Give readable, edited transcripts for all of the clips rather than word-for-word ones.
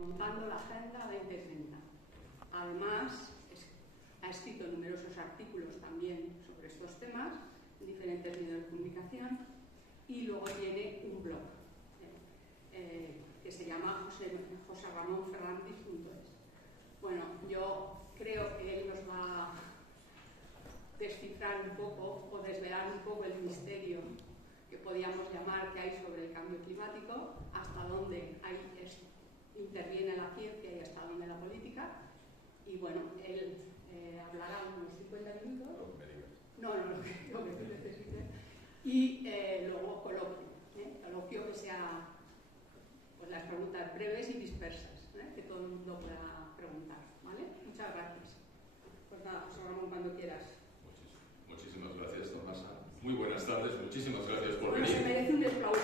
montando la Agenda 2030. Además, ha escrito numerosos artículos también sobre estos temas en diferentes medios de comunicación y luego tiene un blog que se llama joseramonferrandiz.es. Bueno, yo creo que él nos va a descifrar un poco o desvelar un poco el misterio que podríamos llamar que hay sobre el cambio climático, hasta dónde interviene la ciencia y hasta dónde la política. Y bueno, él hablará unos 50 minutos. Lo que tú necesites. Y luego coloquio que sea pues, las preguntas breves y dispersas, que todo el mundo pueda preguntar. ¿Vale? Muchas gracias. Pues nada, José Ramón, cuando quieras. Muchísimas gracias, Tomasa. Muy buenas tardes, muchísimas gracias por venir. Se merece un aplauso.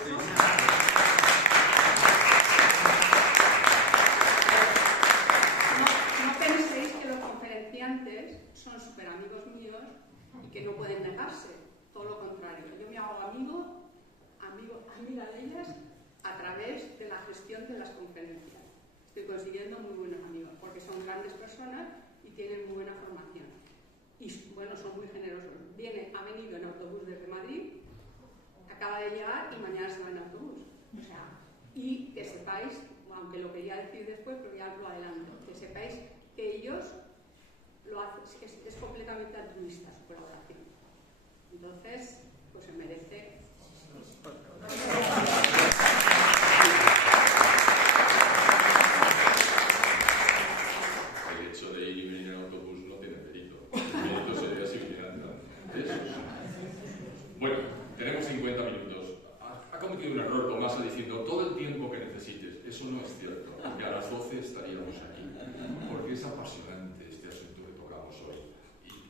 No penséis que los conferenciantes son súper amigos míos y que no pueden negarse. Todo lo contrario. Yo me hago amiga de ellas a través de la gestión de las conferencias. Estoy consiguiendo muy buenos amigos porque son grandes personas y tienen muy buena formación. Y bueno, son muy generosos. Ha venido en autobús desde Madrid, acaba de llegar y mañana se va en autobús. O sea, y que sepáis, aunque lo quería decir después, pero ya lo adelanto, que sepáis que ellos lo hacen, es completamente altruista su colaboración. Entonces, pues se merece. El hecho de ir y venir en autobús no tiene mérito. El mérito sería si vinieran antes. Bueno, tenemos 50 minutos. Ha cometido un error Tomasa diciendo todo el tiempo que necesites. Eso no es cierto. Porque a las 12 estaríamos aquí. Porque es apasionante este asunto que tocamos hoy.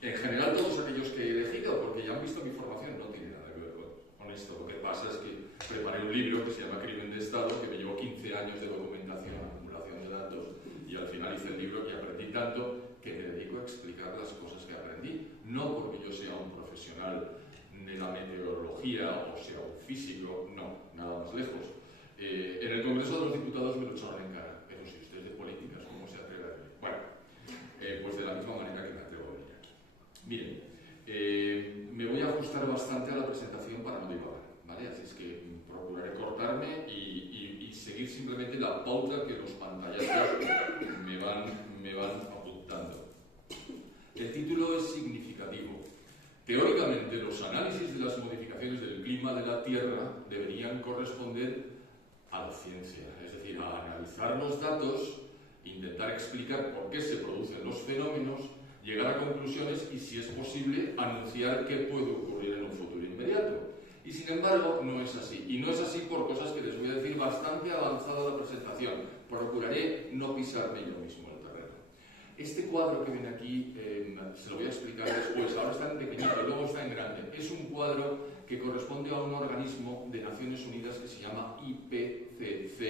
Y en general todos aquellos que he elegido, porque ya han visto mi formación, no tiene nada que ver con esto. Lo que pasa es que preparé un libro que se llama Crimen de Estado, que me llevó 15 años de documentación, acumulación de datos, y al final hice el libro y aprendí tanto que me dedico a explicar las cosas que aprendí. No porque yo sea un profesional de la meteorología o sea un físico, no, nada más lejos. En el Congreso de los Diputados me lo echaron en cara, pero si usted es de políticas, ¿cómo se atreve a venir? Bueno, pues de la misma manera que me atrevo a venir aquí. Miren, me voy a ajustar bastante a la presentación para no divagar, ¿vale? Así es que procuraré cortarme y seguir simplemente la pauta que los pantallazos me van apuntando. El título es significativo. Teóricamente, los análisis de las modificaciones del clima de la Tierra deberían corresponder a la ciencia, es decir, a analizar los datos, intentar explicar por qué se producen los fenómenos, llegar a conclusiones y, si es posible, anunciar qué puede ocurrir en un futuro inmediato. Y, sin embargo, no es así. Y no es así por cosas que les voy a decir bastante avanzada la presentación. Procuraré no pisarme yo mismo el terreno. Este cuadro que ven aquí, se lo voy a explicar después, ahora está en pequeñito y luego está en grande. Es un cuadro que corresponde a un organismo de Naciones Unidas que se llama IPCC.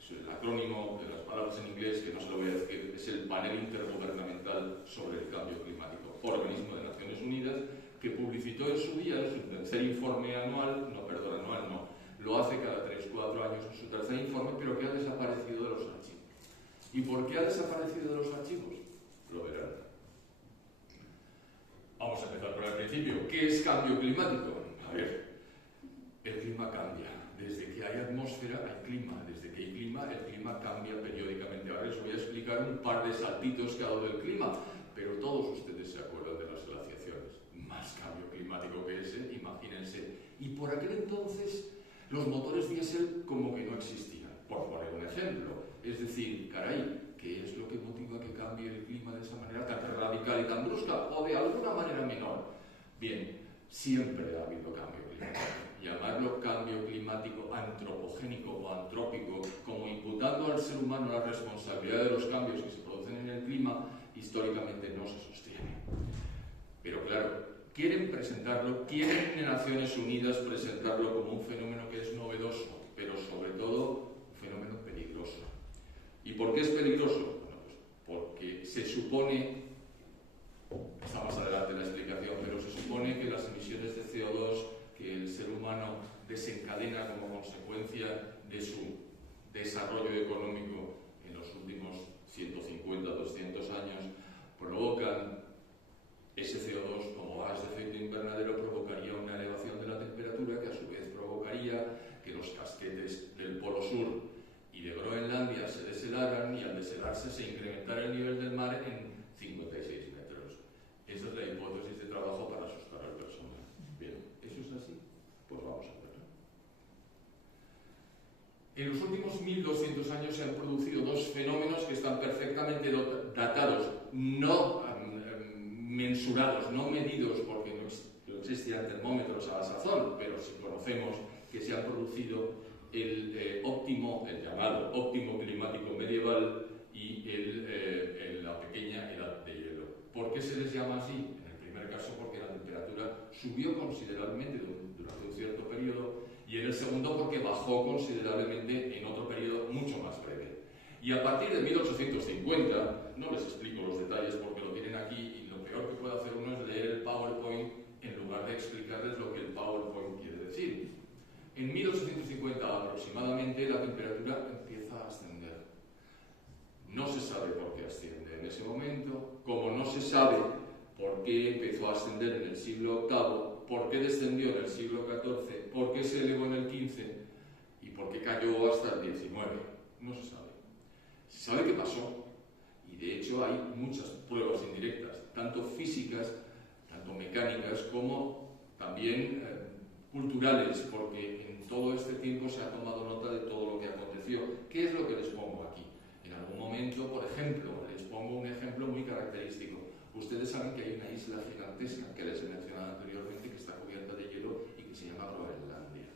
Es el acrónimo de las palabras en inglés, que no se lo voy a decir, es el Panel Intergubernamental sobre el Cambio Climático. Organismo de Naciones Unidas que publicitó en su día su tercer informe anual, lo hace cada 3-4 años en su tercer informe, pero que ha desaparecido de los archivos. ¿Y por qué ha desaparecido de los archivos? Lo verán. Vamos a empezar por el principio. ¿Qué es cambio climático? A ver, el clima cambia. Desde que hay atmósfera hay clima. Desde que hay clima, el clima cambia periódicamente. Ahora les voy a explicar un par de saltitos que ha dado el clima, pero todos ustedes se acuerdan de las glaciaciones. Más cambio climático que ese, imagínense. Y por aquel entonces los motores diésel como que no existían, por poner un ejemplo. Es decir, caray, ¿qué es lo que motiva que cambie el clima de esa manera tan radical y tan brusca? O de alguna manera menor. Bien, siempre ha habido cambio climático. Llamarlo cambio climático antropogénico o antrópico, como imputando al ser humano la responsabilidad de los cambios que se producen en el clima, históricamente no se sostiene. Pero claro, quieren en Naciones Unidas presentarlo como un fenómeno que es novedoso, pero sobre todo un fenómeno peligroso. ¿Y por qué es peligroso? Bueno, pues porque se supone, está más adelante la explicación, pero se supone que las emisiones de CO2 que el ser humano desencadena como consecuencia de su desarrollo económico en los congelarse, se incrementara el nivel del mar en 56 metros. Esa es la hipótesis de trabajo para asustar al personal. Bien, ¿eso es así? Pues vamos a verlo. En los últimos 1200 años se han producido dos fenómenos que están perfectamente datados, no mensurados, no medidos, porque no existían termómetros a la sazón, pero sí conocemos que se ha producido el llamado óptimo climático medieval y la pequeña edad de hielo. ¿Por qué se les llama así? En el primer caso porque la temperatura subió considerablemente durante un cierto periodo, y en el segundo porque bajó considerablemente en otro periodo mucho más breve. Y a partir de 1850, no les explico los detalles porque lo tienen aquí, y lo peor que puede hacer uno es leer el PowerPoint en lugar de explicarles lo que el PowerPoint quiere decir. En 1850 aproximadamente la temperatura empieza a ascender. No se sabe por qué asciende en ese momento, como no se sabe por qué empezó a ascender en el siglo VIII, por qué descendió en el siglo XIV, por qué se elevó en el XV y por qué cayó hasta el XIX. No se sabe. Se sabe qué pasó, y de hecho hay muchas pruebas indirectas, tanto físicas, tanto mecánicas, como también culturales, porque en todo este tiempo se ha tomado nota de todo lo que aconteció. ¿Qué es lo que les pongo aquí? En algún momento, por ejemplo, les pongo un ejemplo muy característico. Ustedes saben que hay una isla gigantesca que les he mencionado anteriormente, que está cubierta de hielo y que se llama Groenlandia.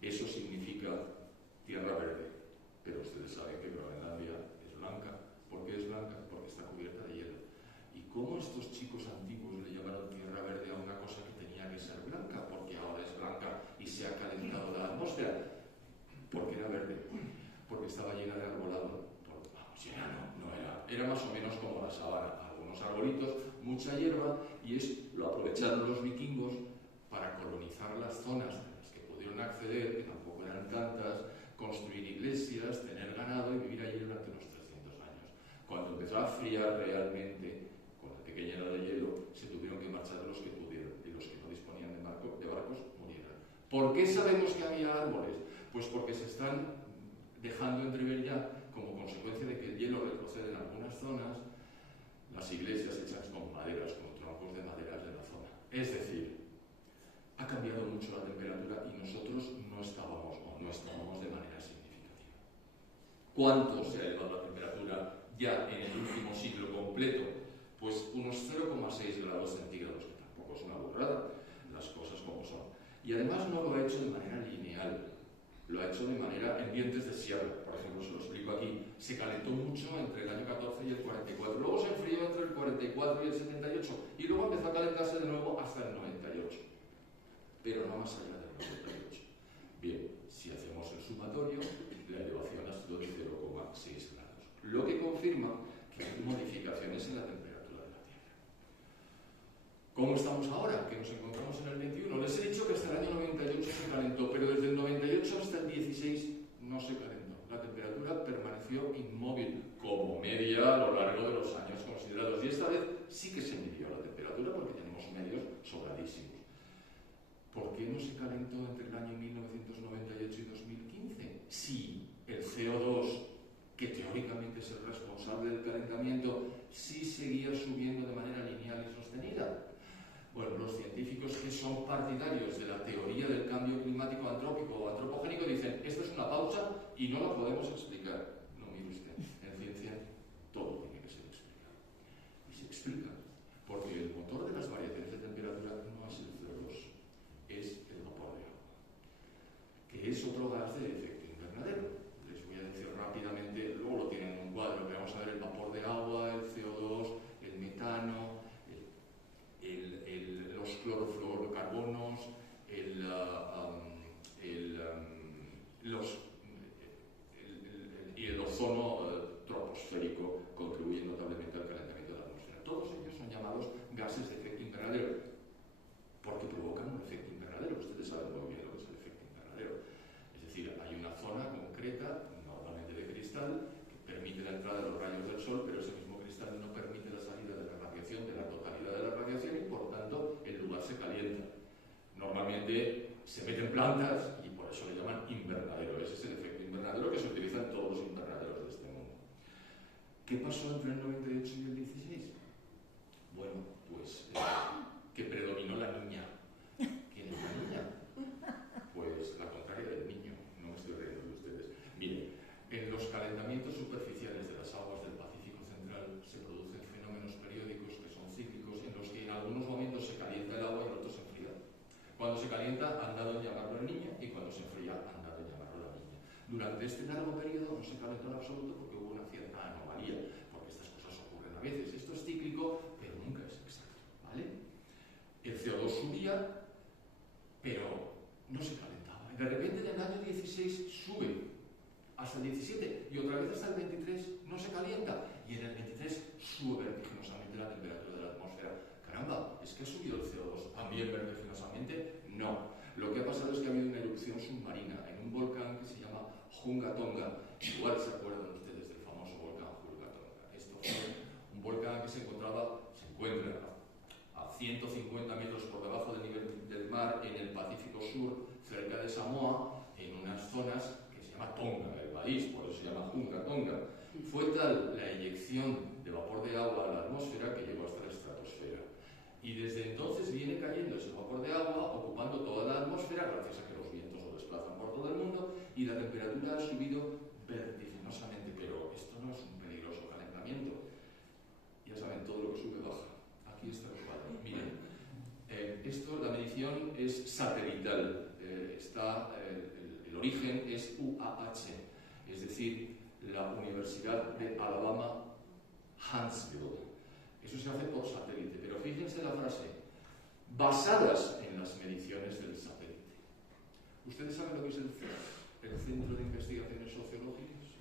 Eso significa tierra verde, pero ustedes saben que Groenlandia es blanca. ¿Por qué es blanca? Porque está cubierta de hielo. ¿Y cómo estos chicos antiguos le llamaron tierra verde a una cosa que tenía que ser blanca? Porque ahora es blanca y se ha calentado la atmósfera. ¿Por qué era verde? Porque estaba llena de arbolado. Vamos, llena no era. Era más o menos como la sabana. Algunos arbolitos, mucha hierba, y lo aprovecharon los vikingos para colonizar las zonas en las que pudieron acceder, que tampoco eran tantas, construir iglesias, tener ganado y vivir allí durante unos 300 años. Cuando empezó a friar realmente, con la pequeña edad de hielo, se tuvieron que marchar los que pudieron, y los que no disponían de barcos murieron. ¿Por qué sabemos que había árboles? Pues porque se están dejando entrever ya, como consecuencia de que el hielo retrocede en algunas zonas, las iglesias hechas con maderas, con troncos de maderas de la zona. Es decir, ha cambiado mucho la temperatura y nosotros no estábamos de manera significativa. ¿Cuánto se ha elevado la temperatura ya en el último siglo completo? Pues unos 0,6 grados centígrados, que tampoco es una burrada, las cosas como son. Y además no lo ha hecho de manera lineal, lo ha hecho de manera en dientes de sierra. Por ejemplo, se lo explico aquí, se calentó mucho entre el año 14 y el 44, luego se enfrió entre el 44 y el 78, y luego empezó a calentarse de nuevo hasta el 98, pero no más allá del 98. Bien, si hacemos el sumatorio, la elevación ha sido de 0,6 grados, lo que confirma que hay modificaciones en la temperatura de la Tierra. ¿Cómo estamos ahora? Que nos encontramos en el 21. Les he dicho que hasta el año 98 se calentó, pero desde el 98 hasta el 16 no se calentó. La temperatura permaneció inmóvil, como media a lo largo de los años considerados. Y esta vez sí que se midió la temperatura porque tenemos medios sobradísimos. ¿Por qué no se calentó entre el año 1998 y 2015? Si el CO2, que teóricamente es el responsable del calentamiento, sí seguía subiendo de manera lineal y sostenida. Bueno, los científicos que son partidarios de la teoría del cambio climático antrópico o antropogénico dicen, esto es una pausa y no la podemos explicar. No, mire usted, en ciencia todo tiene que ser explicado. Y se explica, porque el motor de las variaciones de temperatura no es el CO2, es el vapor de agua, que es otro gas de efecto invernadero. Les voy a decir rápidamente, luego lo tienen en un cuadro, que vamos a ver el vapor de agua, el CO2, el metano, los clorofluorocarbonos, el ¿Qué pasó entre el 98 y el 16? Bueno, pues que predominó la niña. ¿Quién es la niña? Pues la contraria del niño. No me estoy riendo de ustedes. Miren, en los calentamientos superficiales de las aguas del Pacífico Central se producen fenómenos periódicos que son cíclicos, en los que en algunos momentos se calienta el agua y en otros se enfría. Cuando se calienta han dado en llamarlo el niño y cuando se enfría han dado en llamarlo la niña. Durante este largo periodo no se calentó en absoluto porque hubo una cierta anomalía, porque estas cosas ocurren a veces. Esto es cíclico, pero nunca es exacto, ¿vale? El CO2 subía, pero no se calentaba. Y de repente en el año 16 sube hasta el 17 y otra vez hasta el 23 no se calienta y en el 23 sube vertiginosamente la temperatura de la atmósfera. Caramba, ¿es que ha subido el CO2 también vertiginosamente? No. Lo que ha pasado es que ha habido una erupción submarina en un volcán que se llama Hunga Tonga. Igual se acuerdan ustedes del famoso volcán Hunga Tonga. Esto fue un volcán que se encuentra a 150 metros por debajo del nivel del mar en el Pacífico Sur, cerca de Samoa, en unas zonas que se llama Tonga, el país, por eso se llama Hunga Tonga. Fue tal la eyección de vapor de agua a la atmósfera que llegó hasta la estratosfera. Y desde entonces viene cayendo ese vapor de agua, ocupando toda la atmósfera, gracias a que los vientos lo desplazan por todo el mundo, y la temperatura ha subido vertiginosamente. Pero esto no es un peligroso calentamiento. Ya saben, todo lo que sube baja. Aquí está el cuadro. Miren, la medición es satelital. El origen es UAH, es decir, la Universidad de Alabama, Huntsville. Eso se hace por satélite, pero fíjense la frase, basadas en las mediciones del satélite. ¿Ustedes saben lo que es el CIS, el Centro de Investigaciones Sociológicas?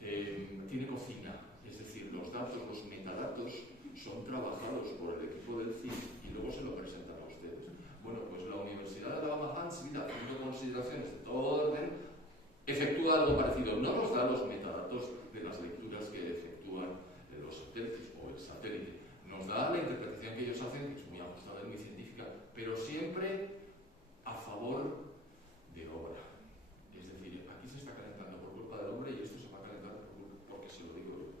Tiene cocina, es decir, los datos, los metadatos son trabajados por el equipo del CIS y luego se lo presentan a ustedes. Bueno, pues la Universidad de Alabama Huntsville, haciendo consideraciones de todo orden, efectúa algo parecido. No nos da los metadatos de las lecturas que efectúan los satélites o el satélite. Nos da la interpretación que ellos hacen, que es muy ajustada y muy científica, pero siempre a favor de obra. Es decir, aquí se está calentando por culpa del hombre y esto se va a calentar porque se lo digo yo.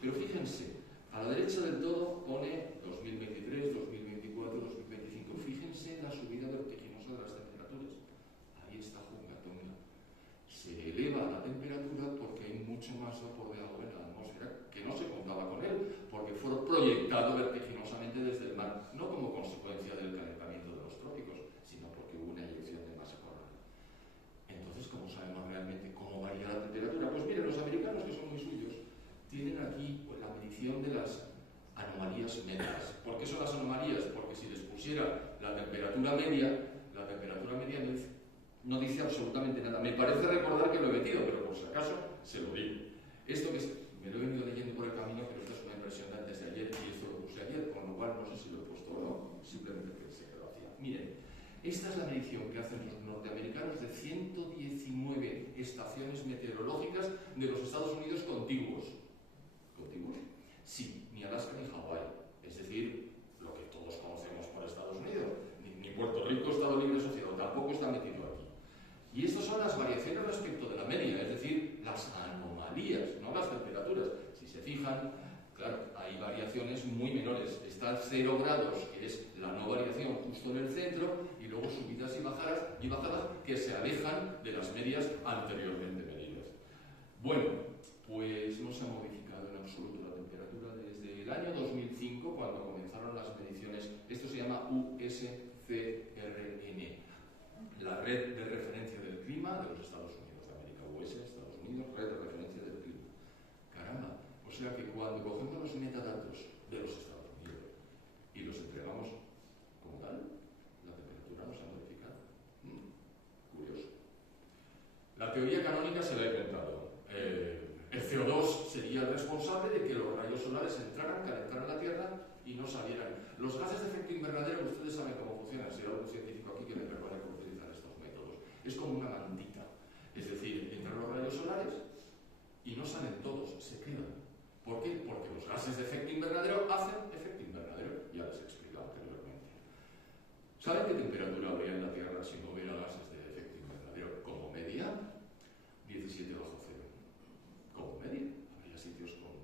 Pero fíjense, a la derecha del todo pone 2023, 2024, 2025. Fíjense la subida vertiginosa de las temperaturas. Ahí está Hunga Tonga. Se eleva la temperatura porque hay mucho más vapor de agua en la atmósfera que no se contaba con él, porque fue proyectado vertiginosamente desde el mar, no como consecuencia del calentamiento de los trópicos, sino porque hubo una eyección de masa coronal. Entonces, ¿cómo sabemos realmente cómo varía la temperatura? Pues miren, los americanos, que son muy suyos, tienen aquí la medición de las anomalías medias. ¿Por qué son las anomalías? Porque si les pusiera la temperatura media no dice absolutamente nada. Me parece recordar que lo he metido, pero por si acaso se lo digo. Esto que me lo he venido leyendo por el camino, pero esta es una impresión de antes de ayer y esto lo puse ayer, con lo cual no sé si lo he puesto o no, simplemente pensé que lo hacía. Miren, esta es la medición que hacen los norteamericanos de 119 estaciones meteorológicas de los Estados Unidos contiguos. ¿Contiguos? Sí, ni Alaska ni Hawái. Es decir, lo que todos conocemos por Estados Unidos. Ni Puerto Rico, Estado Libre Asociado, tampoco está metido aquí. Y estas son las variaciones respecto de la media, es decir, las anomalías, no las temperaturas. Si se fijan, claro, hay variaciones muy menores. Está el 0 grados, que es la no variación justo en el centro, y luego subidas y bajadas que se alejan de las medias anteriormente medidas. Bueno, pues no se ha modificado en absoluto la temperatura desde el año 2005, cuando comenzaron las mediciones. Esto se llama USCRN, la Red de Referencia del Clima de los Estados Unidos de América. US, Estados Unidos, Red de Referencia del Clima. Caramba, o sea que cuando cogemos los metadatos de los Estados Unidos y los entregamos como tal, la temperatura no se ha modificado. Curioso. La teoría canónica se la he inventado. El CO2 sería el responsable de que los rayos solares entraran, calentaran la Tierra y no salieran. Los gases de efecto invernadero, ustedes saben cómo funcionan. Si hay algún científico aquí que me prepare por utilizar estos métodos. Es como una mantita. Es decir, entran los rayos solares y no salen todos, se quedan. ¿Por qué? Porque los gases de efecto invernadero hacen efecto invernadero. Ya les he explicado anteriormente. ¿Saben qué temperatura habría en la Tierra si no hubiera gases de efecto invernadero? Como media, 17 bajo cero. Como media. Habría sitios con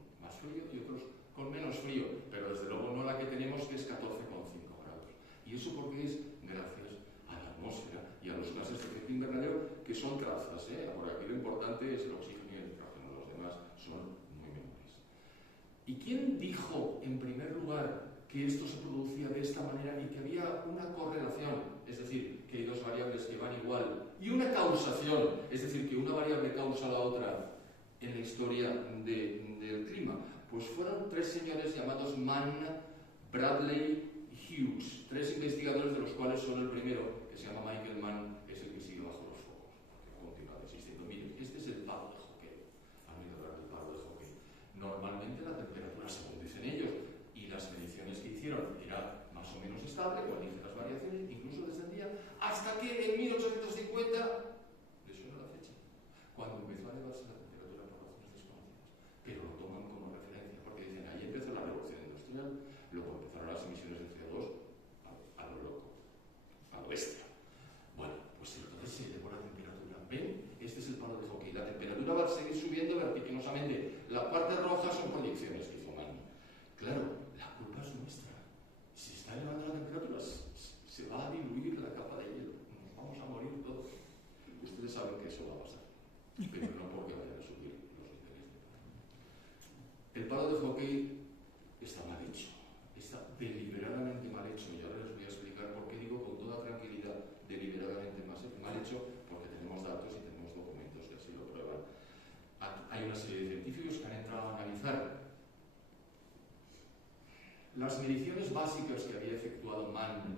¿Y quién dijo, en primer lugar, que esto se producía de esta manera y que había una correlación, es decir, que hay dos variables que van igual, y una causación, es decir, que una variable causa a la otra en la historia del clima? Pues fueron tres señores llamados Mann, Bradley y Hughes, tres investigadores de los cuales solo el primero, que se llama Michael Mann, es el que sigue bajo los focos, porque ha continuado existiendo. Miren, este es el palo de hockey. Han oído hablar del palo de hockey. Normalmente la temperatura, según dicen ellos, y las mediciones que hicieron era más o menos estable, con ligeras variaciones, incluso descendía, hasta que en 1850 les suena la fecha, cuando empezó a elevarse la temperatura por razones desconocidas. Pero lo toman como referencia, porque dicen, ahí empezó la revolución industrial, luego empezaron las emisiones de CO2 a lo loco, a lo bestia. Bueno, pues entonces se elevó la temperatura. ¿Ven? Este es el palo de hockey. La temperatura va a seguir subiendo vertiginosamente. La parte roja son proyecciones que hizo Mann. Claro, la culpa es nuestra. Si está elevando la temperatura, se va a diluir la capa de hielo. Nos vamos a morir todos. Ustedes saben que eso va a pasar, pero no porque vayan a subir los niveles de paro. El palo de hockey está mal hecho. Está deliberadamente mal hecho. Y ahora les voy a explicar por qué digo con toda tranquilidad deliberadamente mal hecho, porque tenemos datos y tenemos documentos que así lo prueban. Hay una serie de científicos que han entrado a analizar las mediciones básicas que había efectuado Mann,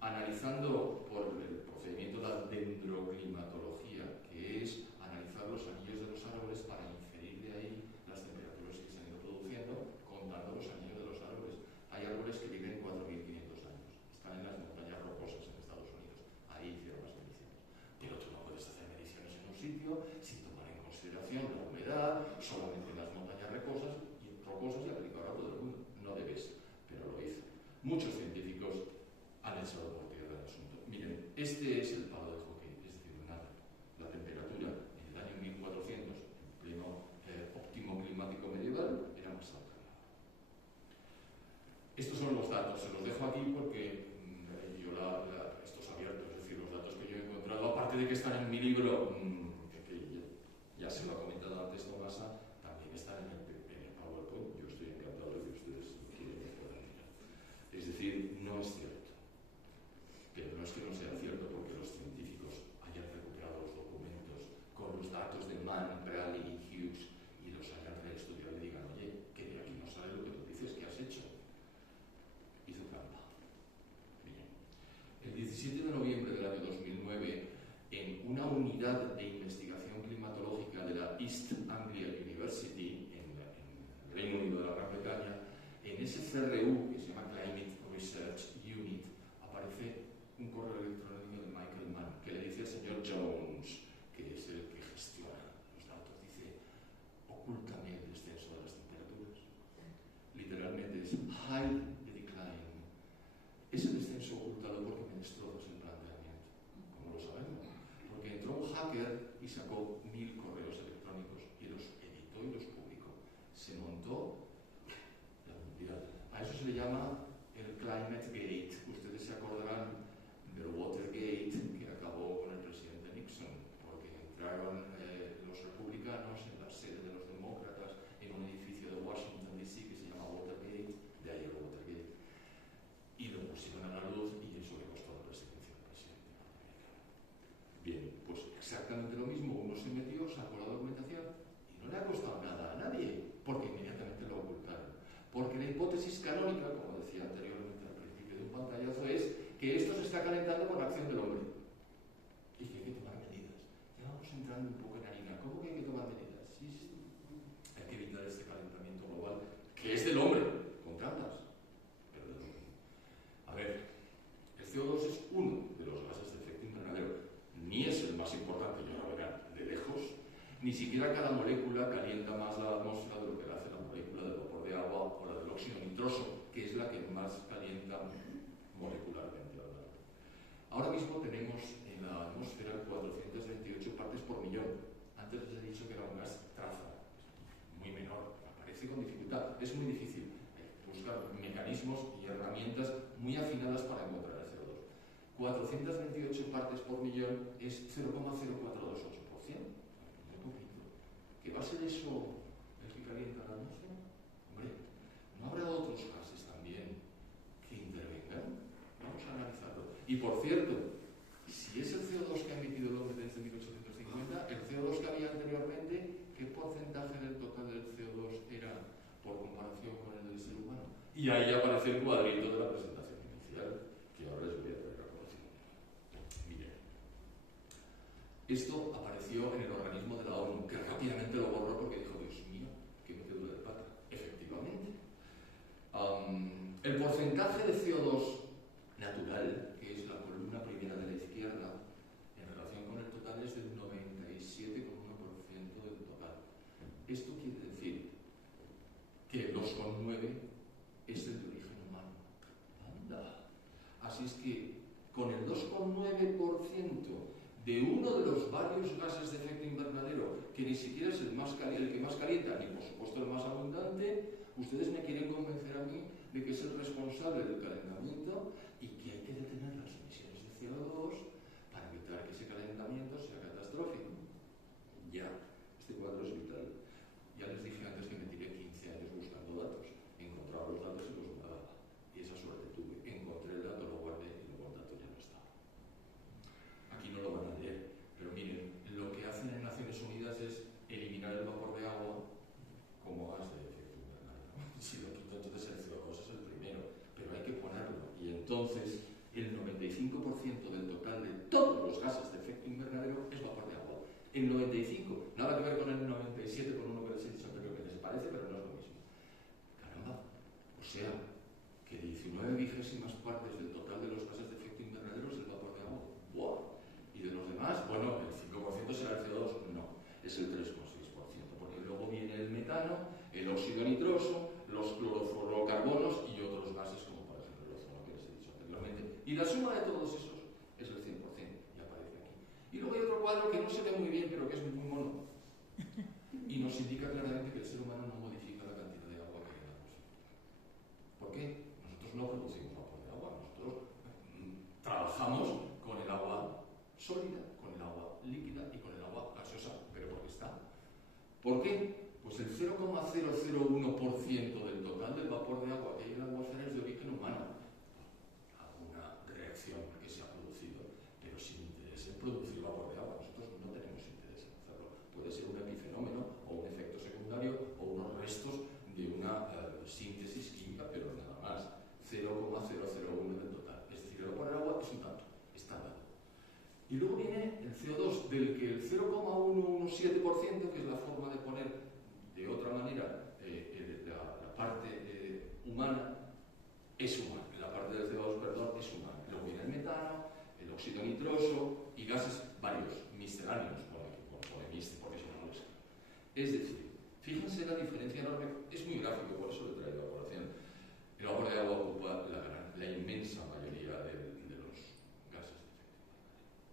analizando por el procedimiento de la dendroclimatología, que es analizar los anillos de los árboles para inferir de ahí las temperaturas que se han ido produciendo, contando los anillos de los árboles. Hay árboles que viven 4.500 años, están en las montañas rocosas en Estados Unidos, ahí hicieron las mediciones. Pero tú no puedes hacer mediciones en un sitio sin tomar en consideración la humedad, solamente en las montañas rocosas y aplicar a todo el mundo. No debes, pero lo hizo. Muchos científicos han echado por tierra el asunto. Miren, este es el palo de hockey, es decir, la temperatura en el año 1400, en pleno óptimo climático medieval, era más alta. Estos son los datos, se los dejo aquí porque esto es abierto, es decir, los datos que yo he encontrado, aparte de que están en mi libro, que ya se lo ha comentado antes Tomasa, también están en el PowerPoint. Yo estoy encantado de que ustedes quieren que puedan mirar. Es decir, no es cierto. Pero no es que no sea cierto porque los científicos hayan recuperado los documentos con los datos de Mann, Bradley y Hughes y los hayan reestudiado y digan, oye, que de aquí no sale lo que tú dices que has hecho. Hizo trampa. Bien. El 17 de noviembre del año 2009, en una unidad de investigación climatológica de la East Anglia University, en el Reino Unido de la Gran Bretaña, en ese CRU, que se llama Climate Research Unit, aparece un correo electrónico de Michael Mann, que le dice al señor Jones, que es el que gestiona los datos, dice, ocúltame el descenso de las temperaturas. Literalmente es hide the decline. Ese descenso ocultado porque me destrozas el planteamiento. ¿Cómo lo sabemos? Porque entró un hacker y sacó 1000 correos electrónicos y los editó y los publicó. Se montó la mundial. A eso se le llama el Climate Gate. Ustedes se acordarán del Watergate, que acabó con el presidente Nixon, porque entraron los republicanos en la sede de los demócratas en un edificio de Washington DC que se llama Watergate, de ahí el Watergate, y lo pusieron a la luz y eso le costó la persecución al presidente norteamericano. Bien, pues exactamente lo mismo, uno se metió, sacó la documentación y no le ha costado nada a nadie, porque inmediatamente lo ocultaron. Porque la hipótesis canónica, como decía anteriormente al principio de un pantallazo, es que esto se está calentando por la acción del hombre y que hay que tomar medidas. Ya vamos entrando un poco en harina. ¿Cómo que hay que tomar medidas? Sí, sí. Hay que evitar este calentamiento global, que es del hombre, con trampas, pero del hombre. A ver, el CO2 es uno de los gases de efecto invernadero. Ni es el más importante, ya lo verán, de lejos. Ni siquiera cada molécula calienta más la atmósfera de lo que la hace la molécula del vapor de agua o la del óxido nitroso, que es la que más calienta molecularmente hablando. Ahora mismo tenemos en la atmósfera 428 partes por millón. Antes les he dicho que era un gas traza, muy menor, aparece con dificultad, es muy difícil buscar mecanismos y herramientas muy afinadas para encontrar el CO2. 428 partes por millón es 0,0428%, muy poquito. ¿Qué va a ser eso el que calienta la atmósfera? Hombre, Y por cierto, si es el CO2 que ha emitido el hombre desde 1850, el CO2 que había anteriormente, ¿qué porcentaje del total del CO2 era por comparación con el del ser humano? Y ahí aparece el cuadrito de la presentación inicial, que ahora les voy a traer a colación. Miren, esto apareció en el organismo de la ONU, que rápidamente lo borró porque dijo, Dios mío, qué metedura de pata. Efectivamente. El porcentaje de CO2 natural, que es la columna primera de la izquierda, en relación con el total es del 97,1% del total. Esto quiere decir que el 2,9% es el de origen humano. ¡Anda! Así es que con el 2,9% de uno de los varios gases de efecto invernadero, que ni siquiera es el que más calienta, ni por supuesto el más abundante, ustedes me quieren convencer a mí de que es el responsable del calentamiento y que hay que detener las emisiones de CO2 para evitar que ese calentamiento sea catastrófico. Ya, este cuadro es vital. Ya les dije antes que me tiré 15 años buscando datos. Encontraba los datos y los guardaba. Y esa suerte tuve. Encontré el dato, lo guardé y luego el dato ya no estaba. Aquí no lo van a leer, pero miren, lo que hacen en Naciones Unidas es eliminar el vapor de agua como gas de efecto invernadero. Si lo quito, entonces el CO2 es el primero, pero hay que ponerlo. Y entonces el 95% del total de todos los gases de efecto invernadero es vapor de agua. El 95, nada que ver con el 97, con uno que les he dicho anteriormente, se parece, pero no es lo mismo. Caramba, o sea, que 19 vigésimas partes del total de los gases de efecto invernadero es el vapor de agua. ¡Buah! Y de los demás, bueno, el 5% será el CO2, no, es el 3,6%, porque luego viene el metano, el óxido nitroso, los clorofluorocarbonos y otros gases como por ejemplo el ozono que les he dicho anteriormente. Y la suma de todos esos es el 100%, y aparece aquí. Y luego hay otro cuadro que no se ve muy bien, pero que es muy mono, y nos indica claramente que el ser humano no modifica la cantidad de agua que hay en la atmósfera. ¿Por qué? Nosotros no producimos vapor de agua, nosotros trabajamos con el agua sólida, con el agua líquida y con el agua gaseosa, pero porque está. ¿Por qué? Pues el 0,001% del total del vapor de agua que hay en la atmósfera es de origen humano. Alguna reacción que se ha producido, pero sin interés en producir vapor de agua. Nosotros no tenemos interés en hacerlo. Puede ser un epifenómeno o un efecto secundario o unos restos de una síntesis química, pero nada más. 0,001 del total. Es decir, el vapor de agua es un dato, está dado. Y luego viene el CO2, del que el 0,117%, que es la forma de poner de otra manera la parte humana, es humana. La parte del CO2, perdón, es humana. Luego viene el metano, el óxido nitroso y gases varios, misceláneos, porque si no, no es. Es decir, fíjense la diferencia enorme, es muy gráfico, por eso lo he traído a colación. El vapor de agua ocupa la inmensa mayoría de los gases de efecto invernadero.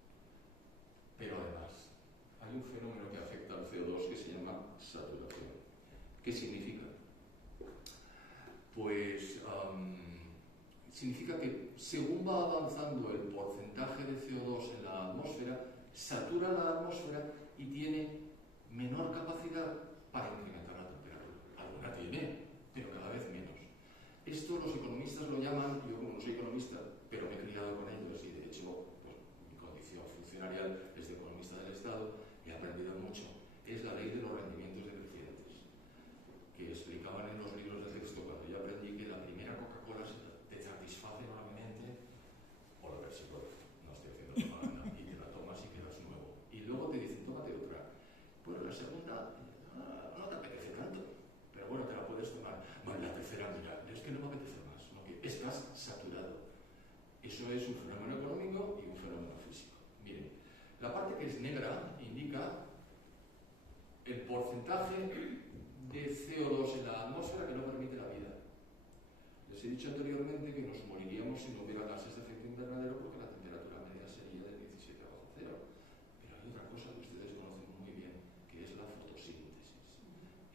Pero además, hay un fenómeno que afecta al CO2 que se llama saturación. ¿Qué significa? Pues significa que según va avanzando el porcentaje de CO2 en la atmósfera, satura la atmósfera y tiene menor capacidad para incrementar la temperatura. Alguna tiene, pero cada vez menos. Esto los economistas lo llaman, yo como no soy economista, pero me he criado con ellos y de hecho pues, mi condición funcionarial es de economista del Estado, he aprendido mucho, es la ley de los rendimientos decrecientes, que explicaban en los libros de texto cuando yo aprendí que la primera Coca-Cola te satisface enormemente, o la versión, no estoy haciendo propaganda, y te la tomas y quedas nuevo. Y luego te dicen, tómate otra. Pues la segunda no te apetece tanto, pero bueno, te la puedes tomar. Bueno, la tercera, mira, es que no me apetece más, ¿no? Que estás saturado. Eso es un fenómeno económico y un fenómeno físico. Miren, la parte que es negra indica el porcentaje de CO2 en la atmósfera que no permite la vida. Les he dicho anteriormente que nos moriríamos si no hubiera gases de efecto invernadero porque la temperatura media sería de 17 bajo cero. Pero hay otra cosa que ustedes conocen muy bien, que es la fotosíntesis.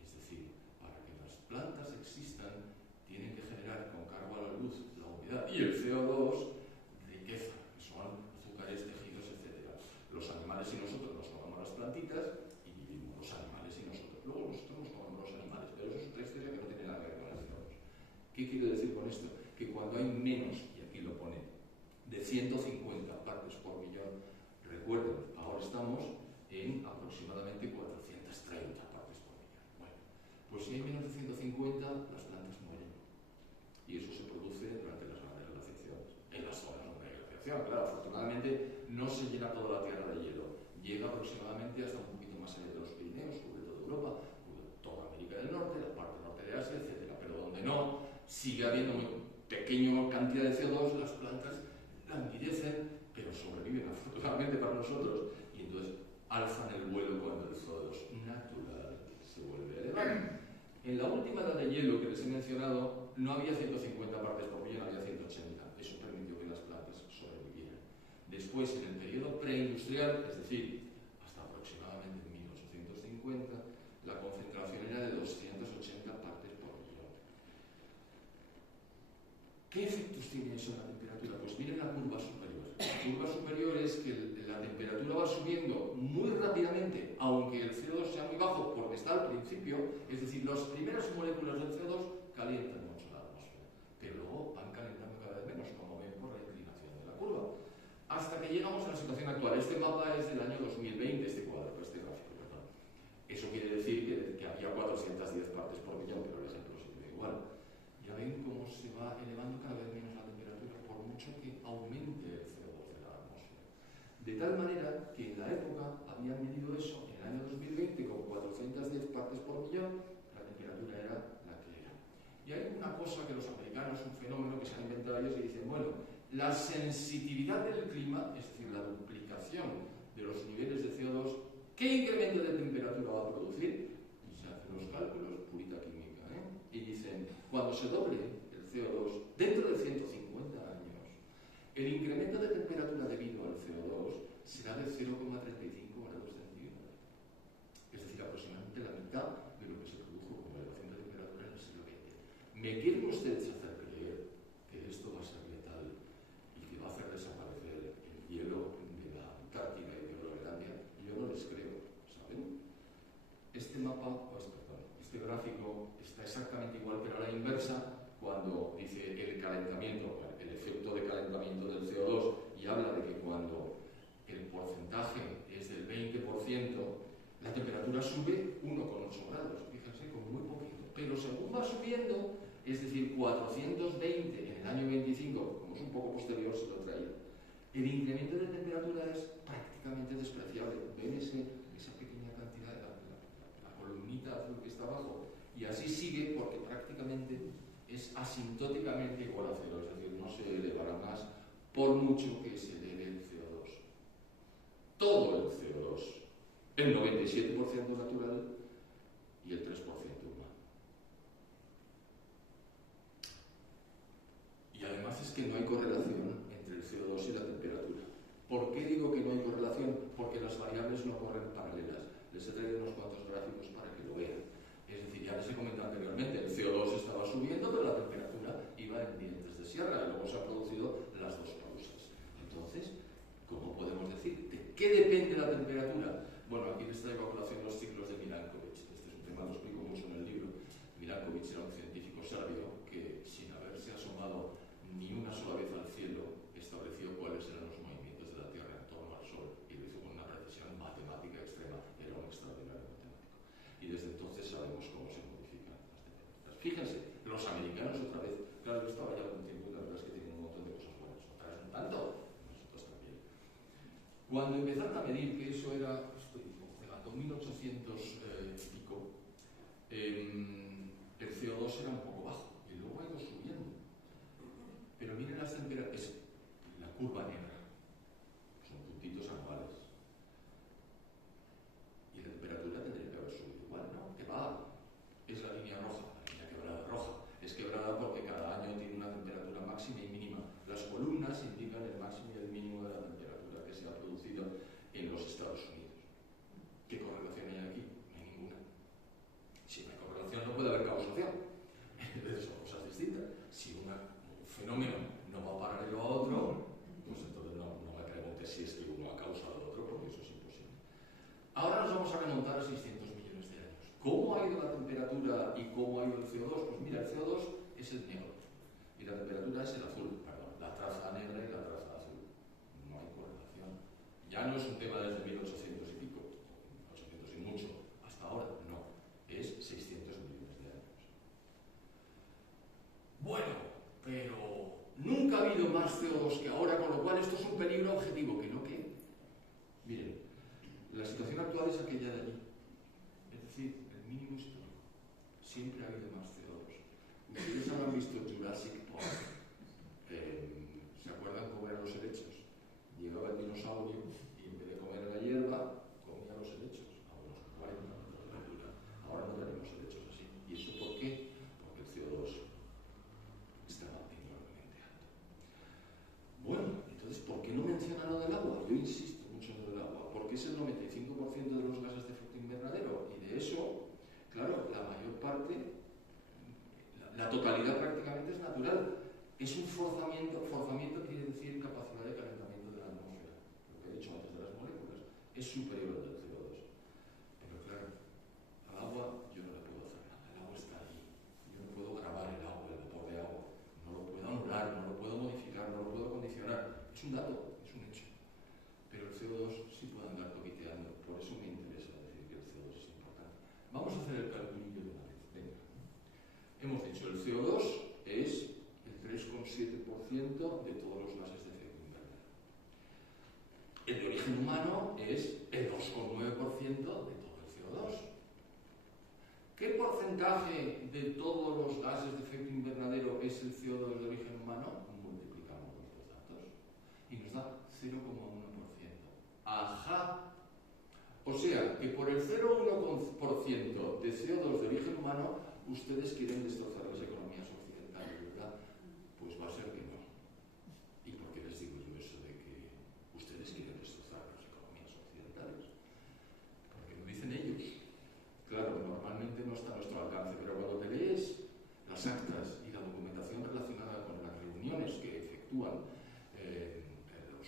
Es decir, para que las plantas existan, tienen que generar con cargo a la luz la humedad y el CO2 riqueza, que son azúcares, tejidos, etc. Los animales y nosotros nos comemos las plantitas y vivimos los animales y nosotros. Luego nosotros nos comemos los animales, pero eso es otra historia que no tiene nada que ver con el CO2. ¿Qué quiero decir con esto? Que cuando hay menos, y aquí lo pone, de de 150 partes por millón. Recuerden, ahora estamos en aproximadamente 430 partes por millón. Bueno, pues si hay menos de 150, las plantas mueren. Y eso se produce durante las grandes glaciaciones, en las zonas donde hay glaciación. Claro, afortunadamente no se llena toda la tierra de hielo. Llega aproximadamente hasta un poquito más allá de los Pirineos, cubre toda Europa, cubre toda América del Norte, la parte norte de Asia, etc. Pero donde no, sigue habiendo muy pequeña cantidad de CO2, las plantas languidecen, pero sobreviven afortunadamente para nosotros, y entonces alzan el vuelo cuando el CO2 natural se vuelve a elevar. En la última edad de hielo que les he mencionado, no había 150 partes por millón, había 180. Eso permitió que las plantas sobrevivieran. Después, en el periodo preindustrial, es decir, hasta aproximadamente 1850, la concentración era de 280 partes por millón. ¿Qué efectos tiene eso en la temperatura? Pues miren la curva superior. La curva superior es que la temperatura va subiendo muy rápidamente, aunque el CO2 sea muy bajo porque está al principio, es decir, las primeras moléculas del CO2 calientan mucho la atmósfera, pero luego van calentando cada vez menos, como ven por la inclinación de la curva. Hasta que llegamos a la situación actual. Este mapa es del año 2020, este cuadro, este gráfico, perdón. Eso quiere decir que había 410 partes por millón, pero el ejemplo sigue igual. Ya ven cómo se va elevando cada vez menos la temperatura, por mucho que aumente el CO2 de la atmósfera. De tal manera que en la época habían medido eso en el año 2020 con 410 partes por millón, la temperatura era la que era. Y hay una cosa que los americanos, un fenómeno que se han inventado ellos, y dicen, bueno, la sensitividad del clima, es decir, la duplicación de los niveles de CO2, ¿qué incremento de temperatura va a producir? Y se hacen los cálculos, purita química, y dicen, cuando se doble el CO2 dentro de 150 años, el incremento de temperatura debido al CO2 será de 0,35 grados centígrados. Es decir, aproximadamente la mitad de lo que se produjo como elevación de temperatura en el siglo XX. ¿Me quieren ustedes hacer creer que esto va a ser letal y que va a hacer desaparecer el hielo de la Antártida y de Groenlandia? Yo no les creo, ¿saben? Este mapa, este gráfico está exactamente igual, pero a la inversa, cuando dice el calentamiento, el efecto de calentamiento del CO2, y habla de que cuando el porcentaje es del 20%, la temperatura sube 1,8 grados, fíjense, con muy poquito. Pero según va subiendo, es decir, 420 en el año 25, como es un poco posterior, se lo traía, el incremento de temperatura es prácticamente despreciable. Ven esa pequeña cantidad de la columnita azul que está abajo, y así sigue porque prácticamente es asintóticamente igual a cero, es decir, no se elevará más por mucho que se eleve el CO2. Todo el CO2, el 97% natural y el 3% humano. Y además es que no hay correlación entre el CO2 y la temperatura. ¿Por qué digo que no hay correlación? Porque las variables no corren paralelas. Les he traído unos cuantos gráficos para que lo vean. Es decir, ya les he comentado anteriormente, el CO2 estaba subiendo, pero la temperatura iba en dientes de sierra, y luego se han producido las dos causas. Entonces, ¿cómo podemos decir? ¿De qué depende la temperatura? Bueno, aquí les traigo a colación los ciclos de Milankovitch. Este es un tema, lo explico mucho en el libro. Milankovitch era un científico serbio que, sin haberse asomado ni una sola vez al cielo, estableció cuáles eran los movimientos de la Tierra en torno al Sol, y lo hizo con una precisión matemática extrema. Era un extraordinario matemático. Y desde entonces sabemos cómo se modifican las temperaturas. Fíjense, los americanos otra vez, claro, yo estaba ya algún tiempo y la verdad es que tienen un montón de cosas buenas, otras no tanto, nosotros también. Cuando empezaron a medir, que eso era, estoy llegando, 1800 y pico, el CO2 era un poco bajo y luego ha ido subiendo. Pero miren las temperaturas, la curva negra, son puntitos anuales. Y la temperatura tendría que haber subido igual, ¿no? Que va, es la línea roja, la línea quebrada roja. Es quebrada porque cada año tiene una temperatura máxima y mínima. Las columnas indican el máximo y el mínimo de la temperatura que se ha producido en los Estados Unidos. ¿Qué correlación hay aquí? No hay ninguna. Si no hay correlación no puede haber causación. Son cosas distintas. Si un fenómeno no va paralelo a otro, pues entonces no me preguntes si es que uno ha causado otro, porque eso es imposible. Ahora nos vamos a remontar a 600 millones de años. ¿Cómo ha ido la temperatura y cómo ha ido el CO2? Pues mira, el CO2 es el negro y la temperatura es el azul, perdón, la traza negra y la traza azul. Ya no es un tema desde 1800 y pico, 800 y mucho, hasta ahora, no, es 600 millones de años. Bueno, pero nunca ha habido más CO2 que ahora, con lo cual esto es un peligro objetivo, que no que. Miren, la situación actual es aquella de allí, es decir, el mínimo histórico. Siempre ha habido más CO2. Ustedes habrán visto Jurassic Park. ¿Se acuerdan cómo eran los helechos? Llegaba el dinosaurio y en vez de comer la hierba, comía los helechos a unos 40 metros de altura. Ahora no tenemos helechos así. ¿Y eso por qué? Porque el CO2 estaba enormemente alto. Bueno, entonces, ¿por qué no menciona lo del agua? Yo insisto mucho en lo del agua, porque es el 95% de los gases de efecto invernadero, y de eso, claro, la mayor parte, la totalidad prácticamente es natural. Es un forzamiento quiere decir capacidad de calentamiento de la atmósfera. Lo que he dicho antes de las moléculas es superior al del CO2. Pero claro, al agua yo no le puedo hacer nada. El agua está ahí. Yo no puedo grabar el agua, el vapor de agua. No lo puedo anular, no lo puedo modificar, no lo puedo condicionar. Es un dato, es un hecho. Pero el CO2 sí puede andar toqueteando. Por eso me interesa decir que el CO2 es importante. Vamos a hacer el calculillo de una vez. Venga. Hemos dicho el CO2 es el 3,7% de todos los gases de efecto invernadero. El de origen humano es el 2,9% de todo el CO2. ¿Qué porcentaje de todos los gases de efecto invernadero es el CO2 de origen humano? Multiplicamos los dos datos y nos da 0,1%. ¡Ajá! O sea, que por el 0,1% de CO2 de origen humano, ustedes quieren destrozar las economías occidentales, ¿verdad? Pues va a ser que no. ¿Y por qué les digo yo eso de que ustedes quieren destrozar las economías occidentales? Porque lo dicen ellos. Claro, normalmente no está a nuestro alcance, pero cuando te lees las actas y la documentación relacionada con las reuniones que efectúan los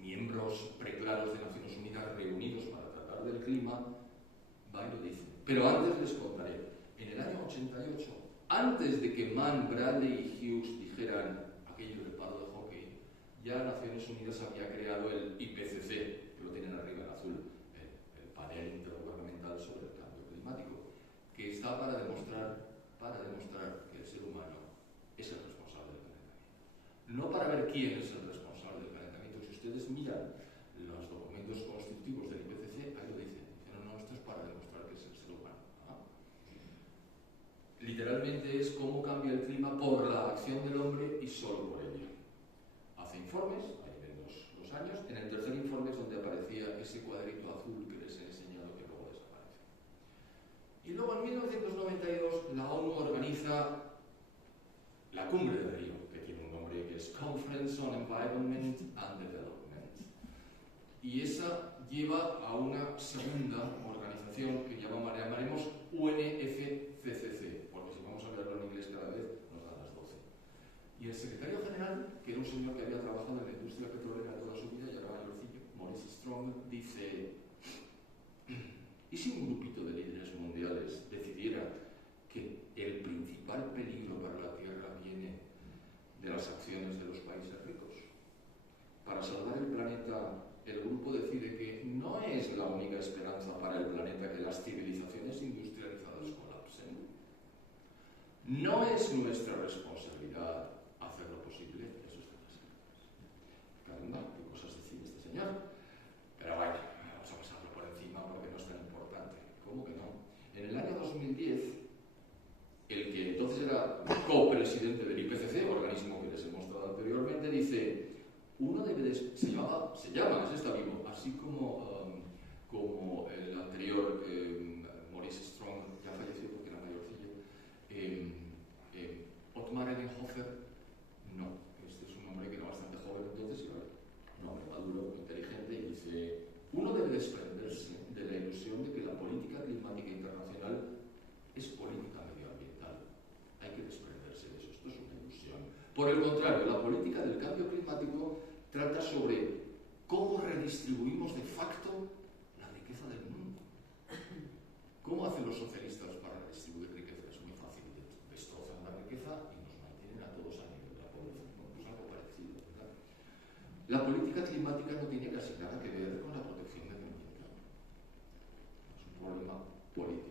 miembros preclaros de Naciones Unidas reunidos para tratar del clima, va y lo dicen. Pero antes les contaré. En el año 88, antes de que Mann, Bradley y Hughes dijeran aquello del palo de hockey, ya Naciones Unidas había creado el IPCC, que lo tienen arriba en azul, el panel intergubernamental sobre el cambio climático, que está para demostrar que el ser humano es el responsable del calentamiento. No para ver quién es el responsable del calentamiento. Si ustedes miran los documentos constitutivos del IPCC, ahí lo dicen. No, esto es para demostrar que es el ser humano. Literalmente es cómo cambia el clima por la acción del hombre y solo por ello. Hace informes, ahí ven los años, en el tercer informe es donde aparecía ese cuadrito azul que les he enseñado que luego desaparece. Y luego en 1992 la ONU organiza la Cumbre de Río, que tiene un nombre que es Conference on Environment and Development. Y esa lleva a una segunda organización que llamaremos UNFCCC, porque si vamos a verlo en inglés cada vez nos dan las 12. Y el secretario general, que era un señor que había trabajado en la industria petrolera toda su vida, ya era mayorcillo, Maurice Strong, dice: ¿y si un grupito de líderes mundiales decidiera que el principal peligro para la Tierra viene de las acciones de los países ricos? Para salvar el planeta, el grupo decide que no es la única esperanza para el planeta que las civilizaciones industrializadas colapsen. No es nuestra responsabilidad hacer lo posible. Eso está pasando. Caramba, qué cosas decía este señor. Pero bueno, vamos a pasarlo por encima porque no es tan importante. ¿Cómo que no? En el año 2010, el que entonces era copresidente del IPCC, organismo que les he mostrado anteriormente, dice: uno debe de, se llama, ese está vivo, así como el anterior, Maurice Strong, ya falleció porque era mayorcillo, Ottmar Edenhofer, no, este es un hombre que era bastante joven entonces, y un hombre maduro, inteligente, y dice: uno debe desprenderse de la ilusión de que la política climática internacional es política medioambiental. Hay que desprenderse de eso, esto es una ilusión. Por el contrario, la política del cambio climático trata sobre cómo redistribuimos de facto la riqueza del mundo. ¿Cómo hacen los socialistas para redistribuir riqueza? Es muy fácil. Destrozan la riqueza y nos mantienen a todos a nivel de la pobreza. Pues algo parecido, ¿verdad? La política política climática no tiene casi nada que ver con la protección del medio ambiente. Es un problema político.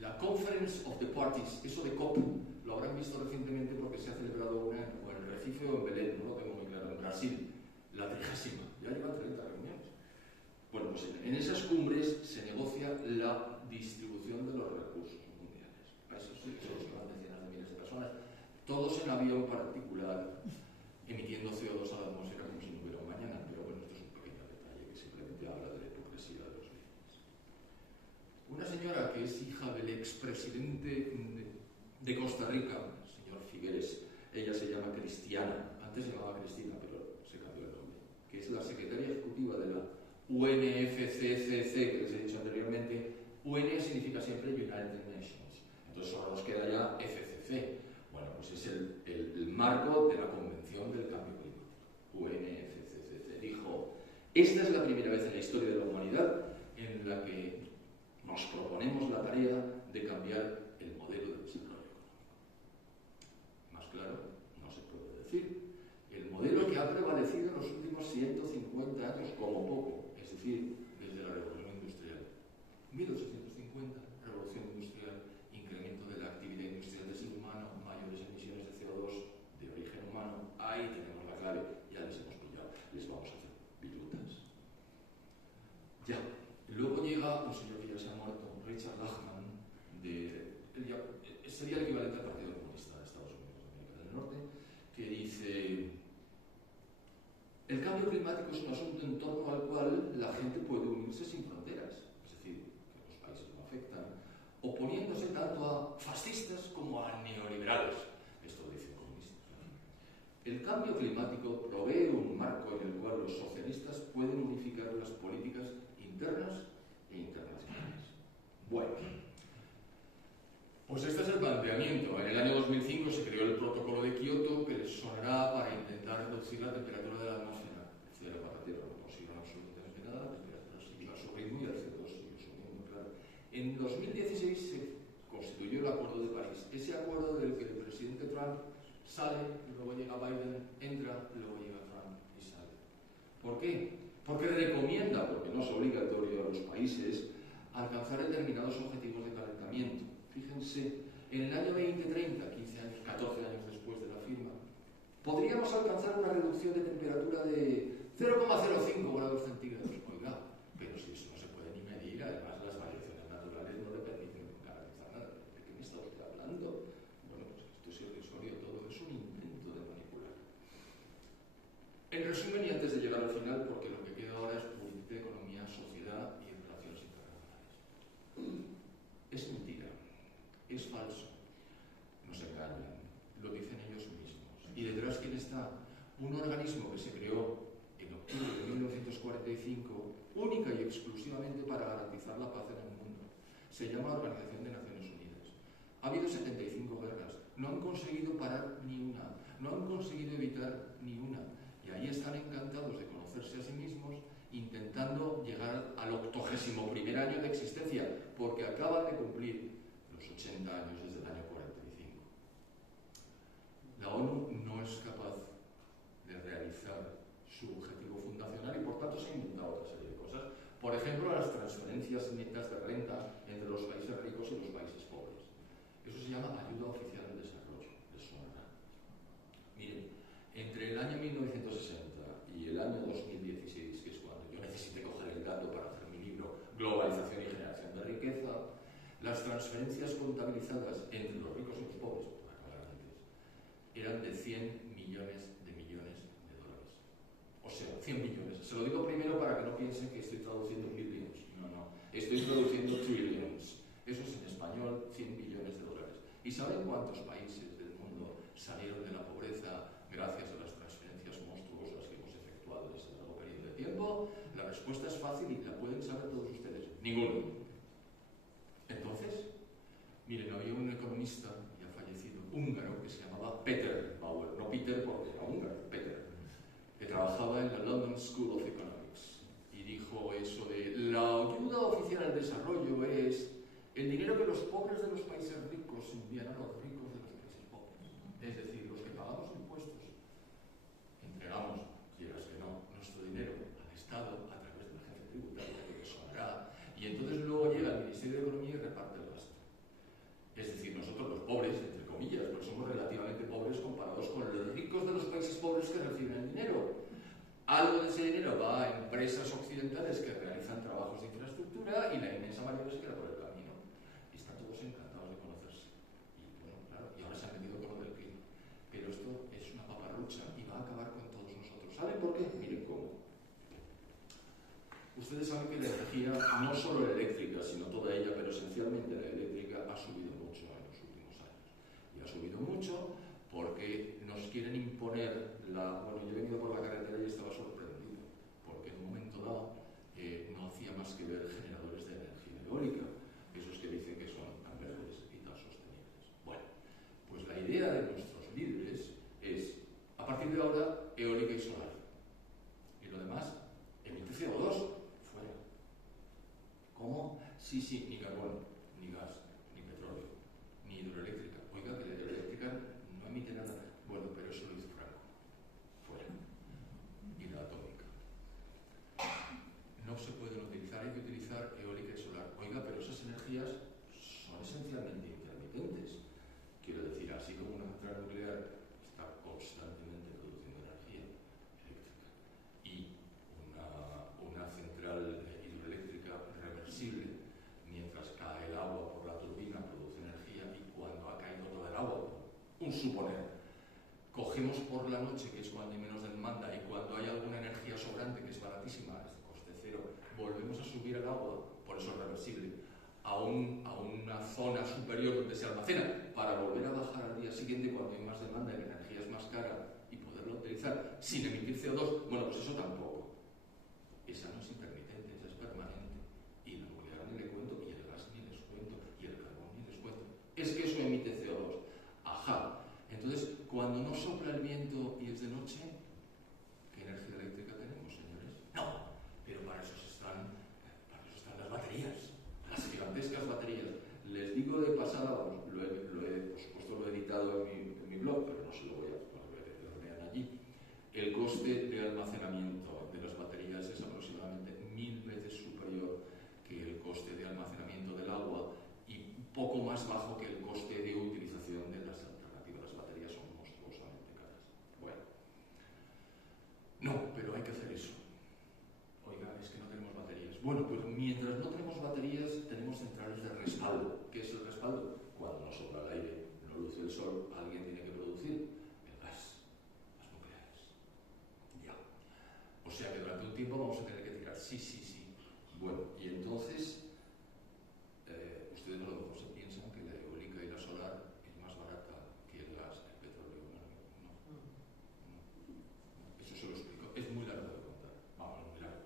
La Conference of the Parties, eso de COP, lo habrán visto recientemente porque se ha celebrado una en Recife o en Belén, no lo tengo muy claro, en Brasil, la 30ª, ya llevan 30 reuniones. Bueno, pues en esas cumbres se negocia la distribución de los recursos mundiales. Países ricos que van decenas de miles de personas, todos en avión particular, emitiendo CO2 a la atmósfera como si no hubiera un mañana. Pero bueno, esto es un pequeño detalle que simplemente habla de la hipocresía de los líderes. Una señora que es hija del expresidente de Costa Rica, el señor Figueres, ella se llama Cristiana, antes se llamaba Cristina, pero se cambió el nombre, que es la secretaria ejecutiva de la UNFCCC, que les he dicho anteriormente. UN significa siempre United Nations, entonces solo nos queda ya FCC. Bueno, pues es el marco de la Convención del Cambio Climático, UNFCCC. Dijo, esta es la primera vez en la historia de la humanidad en la que nos proponemos la tarea de cambiar el modelo de desarrollo económico. Más claro, no se puede decir. El modelo que ha prevalecido en los últimos 150 años como poco, es decir, desde la Revolución Industrial. 1850, Revolución Industrial, incremento de la actividad industrial del ser humano, mayores emisiones de CO2 de origen humano. Ahí tenemos la clave, ya les hemos pillado, les vamos a hacer virutas. Ya, luego llega un señor que ya se ha muerto, Richard Lachman, sería el equivalente al Partido Comunista de Estados Unidos de América del Norte, que dice: el cambio climático es un asunto en torno al cual la gente puede unirse sin fronteras, es decir, que los países no afectan, oponiéndose tanto a fascistas como a neoliberales. Esto lo dicen comunistas. El cambio climático provee un marco en el cual los socialistas pueden unificar las políticas internas e internacionales. Bueno, pues este es el planteamiento. En el año 2005 se creó el protocolo de Kioto, que les sonará para intentar reducir la temperatura de la atmósfera. Cero para la Tierra, no consiguieron absolutamente nada, la temperatura siguió a su ritmo y el CO2 siguió subiendo, claro. En 2016 se constituyó el Acuerdo de París, ese acuerdo del que el presidente Trump sale, luego llega Biden, entra, luego llega Trump y sale. ¿Por qué? Porque recomienda, porque no es obligatorio a los países, alcanzar determinados objetivos de calentamiento. Fíjense, en el año 2030, 15 años, 14 años después de la firma, podríamos alcanzar una reducción de temperatura de 0,05 grados centígrados. Oiga, pero si eso no se puede ni medir, además las variaciones naturales no le permiten garantizar nada. ¿De qué me está usted hablando? Bueno, pues esto es irrisorio todo, es un intento de manipular. En resumen, y antes de llegar al final, porque lo que queda ahora es política, economía, sociedad y relaciones internacionales. Es mentira, es falso, nos engañan, lo dicen ellos mismos. ¿Y detrás quién está? Un organismo que se creó en octubre de 1945 única y exclusivamente para garantizar la paz en el mundo. Se llama Organización de Naciones Unidas. Ha habido 75 guerras, no han conseguido parar ni una, no han conseguido evitar ni una. Y ahí están encantados de conocerse a sí mismos, intentando llegar al 81º año de existencia, porque acaban de cumplir los 80 años desde el año 45. La ONU no es capaz de realizar su objetivo fundacional y por tanto se ha inventado otra serie de cosas. Por ejemplo, las transferencias netas de renta entre los países ricos y los países pobres. Eso se llama ayuda oficial al desarrollo. ¿Les sonará? Miren, entre el año 1960 y el año 2016, que es cuando yo necesité coger el dato para hacer mi libro Globalización y Generación de Riqueza, las transferencias contabilizadas entre los ricos y los pobres, para acabar antes, eran de 100 millones de dólares. O sea, 100 millones. Se lo digo primero para que no piensen que estoy traduciendo billions. No, no. Estoy traduciendo trillions. Eso es en español, 100 billones de dólares. ¿Y saben cuántos países del mundo salieron de la pobreza gracias a las transferencias monstruosas que hemos efectuado en este largo periodo de tiempo? La respuesta es fácil y la pueden saber todos ustedes. Ninguno. Entonces, miren, había un economista ya fallecido, húngaro, que se llamaba Peter Bauer, no Peter porque era húngaro, Peter, que trabajaba en la London School of Economics y dijo eso de la ayuda oficial al desarrollo es el dinero que los pobres de los países ricos envían a los ricos de los países pobres, es decir, los que pagamos impuestos, entre entregamos, quieras que no, nuestro dinero al Estado a través de la agencia tributaria que sonará, y entonces luego llega al Ministerio de Economía y reparte el gasto. Es decir, nosotros los pobres, entre comillas, porque somos relativamente pobres comparados con los ricos de los países pobres que reciben el dinero. Algo de ese dinero va a empresas occidentales que realizan trabajos de infraestructura y la inmensa mayoría se queda por el camino. Y están todos encantados de conocerse. Y bueno, claro, y ahora se han metido con lo del clima. Pero esto es una paparrucha y va a acabar con todos nosotros. ¿Saben por qué? Miren cómo. Ustedes saben que la energía, no solo la eléctrica, sino toda ella, pero esencialmente la eléctrica, ha subido mucho en los últimos años. Y ha subido mucho porque nos quieren imponer la... Bueno, yo he venido por la carretera y estaba sorprendido, porque en un momento dado no hacía más que ver generadores de energía eólica, esos que dicen que son tan verdes y tan sostenibles. Bueno, pues la idea de nuestros líderes es, a partir de ahora, eólica y solar. Y lo demás, emite CO2. Fuera. ¿Cómo? Sí, ni carbono, ni gas, ni petróleo, ni hidroeléctrica. Oiga, que la hidroeléctrica no emite nada. Bueno, pero eso lo hizo Franco. Fuera. Y la atómica. No se pueden utilizar, hay que utilizar eólica y solar. Oiga, pero esas energías son esencialmente intermitentes. Quiero decir, así como una central nuclear está constantemente produciendo energía eléctrica y una central hidroeléctrica reversible, mientras cae el agua por la turbina, produce energía, y cuando ha caído todo el agua, un suponer, cogemos por la noche, que es cuando hay menos demanda, y cuando hay alguna energía sobrante, que es baratísima, es de coste cero, volvemos a subir el agua, por eso es reversible, a una zona superior donde se almacena, para volver a bajar al día siguiente cuando hay más demanda y la energía es más cara, y poderla utilizar sin emitir CO2. Bueno, pues eso tampoco. Esa no es intermitente, esa es permanente. Y la nuclear ni le cuento, y el gas ni les cuento, y el carbón ni les cuento. Es que eso emite CO2. Ajá. Entonces, cuando no sopla el viento y es de noche, ¿qué energía eléctrica tenemos, señores? No. Pero para eso están las baterías, las gigantescas baterías. Les digo de pasada, vamos, por supuesto lo he editado en mi blog, pero no se lo voy a que lo vean allí. El coste de almacenamiento de las baterías es aproximadamente 1000 veces superior que el coste de almacenamiento del agua y un poco más bajo que el coste de utilización de las alternativas. Las baterías son monstruosamente caras. Bueno, no, pero hay que hacer eso. Oiga, es que no tenemos baterías. Bueno, pues mientras no tenemos baterías, tenemos centrales de respaldo. ¿Qué es el respaldo? Cuando no sopla el aire, no luce el sol, alguien tiene que producir el gas, las nucleares. Ya. O sea que durante un tiempo vamos a tener que tirar. Sí. Bueno, y entonces, ustedes a lo mejor se piensan que la eólica y la solar es más barata que el gas, el petróleo. No. Eso se lo explico. Es muy largo de contar. Vamos, muy largo.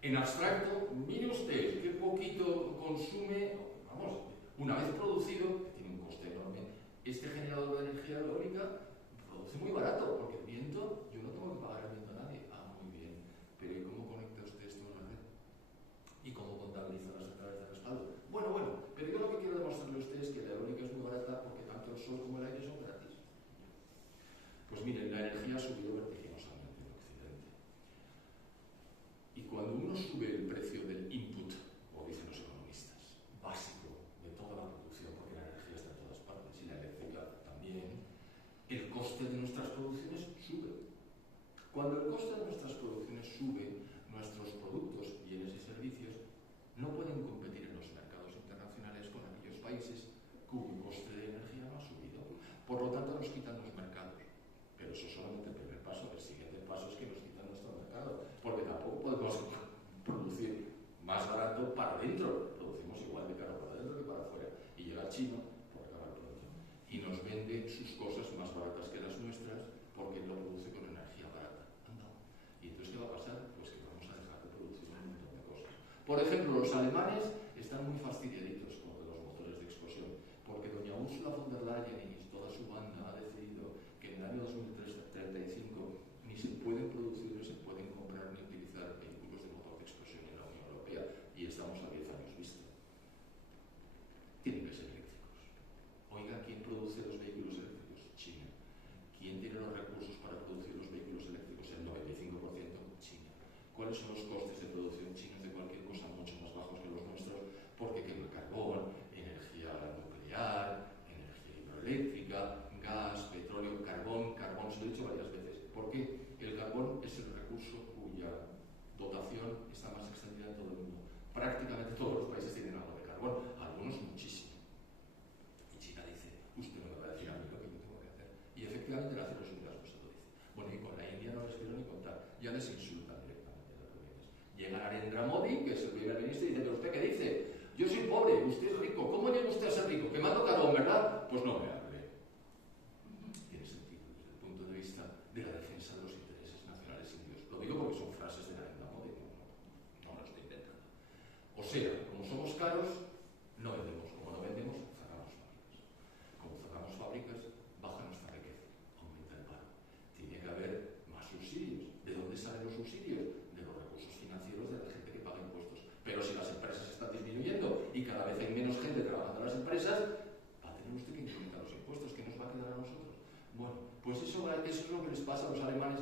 En abstracto, mire usted qué poquito consume, vamos, una vez producido, que tiene un coste enorme, este generador de energía eólica produce muy barato, porque el viento, yo no tengo que pagar el viento a nadie. Ah, muy bien, pero ¿y cómo conecta usted esto a la red? ¿Y cómo contabiliza las centrales de respaldo? Bueno, pero yo lo que quiero demostrarle a usted es que la eólica es muy barata porque tanto el sol como el aire son gratis. Pues miren, la energía ha subido vertiginosamente en Occidente. Y cuando uno sube el precio del input, o dicen los economistas, básico de toda la producción, porque la energía está en todas partes y la eléctrica también, el coste de nuestras producciones sube. Cuando el coste de nuestras producciones sube, nuestros productos, bienes y servicios no pueden competir en los mercados internacionales con aquellos países cuyo coste de energía no ha subido. Por lo tanto, nos quitan los mercados. Pero eso es solamente el primer paso. El siguiente paso es que nos quitan nuestro mercado, porque tampoco podemos producir más barato para adentro. Producimos igual de caro para adentro que para afuera. Y llega China, por acabar pronto, y nos vende sus cosas más baratas que las nuestras porque él lo produce con energía barata. Anda. ¿Y entonces qué va a pasar? Pues que vamos a dejar de producir un montón de cosas. Por ejemplo, los alemanes están muy fastidiaditos con los motores de explosión, porque doña Ursula von der Leyen y toda su banda ha decidido que en el año 2035 ni se pueden producir, ni se pueden comprar ni utilizar vehículos de motor de explosión en la Unión Europea, y estamos a 10 años vista. Tienen que ser eléctricos. Oiga, ¿quién produce los vehículos eléctricos? China. ¿Quién tiene los recursos para producir los vehículos eléctricos? El tiene usted que incrementar los impuestos, ¿qué nos va a quedar a nosotros? Bueno, pues eso es lo que les pasa a los alemanes.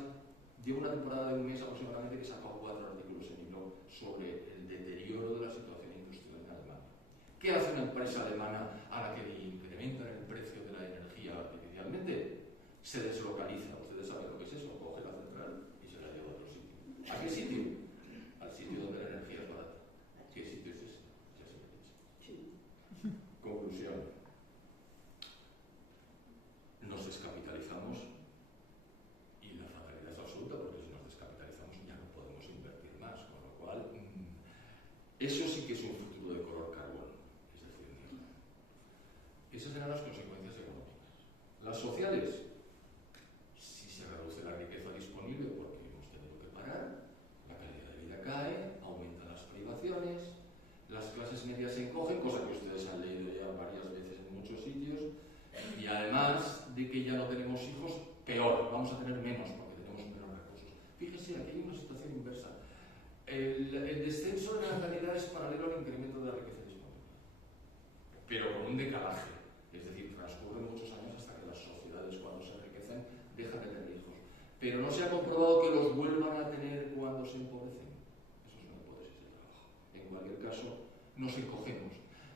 Llevo una temporada de un mes aproximadamente que he sacado 4 artículos en mi blog sobre el deterioro de la situación industrial en Alemania. ¿Qué hace una empresa alemana a la que le incrementan el precio de la energía artificialmente? Se deslocaliza. Ustedes saben lo que es eso. Coge la central y se la lleva a otro sitio. ¿A qué sitio? Al sitio donde la energía es barata. ¿Qué sitio es ese? Ya se lo he dicho. Sí. Conclusión. Nos descapitalizamos y la fatalidad es absoluta porque si nos descapitalizamos ya no podemos invertir más, con lo cual eso sí que es un futuro de color carbón, es decir, mierda. Esas serán las consecuencias económicas. Las sociales, si se reduce la riqueza disponible porque hemos tenido que parar, la calidad de vida cae, aumentan las privaciones, las clases medias se encogen, cosa que ustedes han leído ya varias veces en muchos sitios, y además de que ya no tenemos hijos, peor, vamos a tener menos porque tenemos menos recursos. Fíjense, aquí hay una situación inversa. El descenso de la natalidad es paralelo al incremento de la riqueza disponible, pero con un decalaje, es decir, transcurren muchos años hasta que las sociedades, cuando se enriquecen, dejan de tener hijos. Pero no se ha comprobado que los vuelvan a tener cuando se empobrecen. Eso es una hipótesis de trabajo. En cualquier caso, nos encogemos.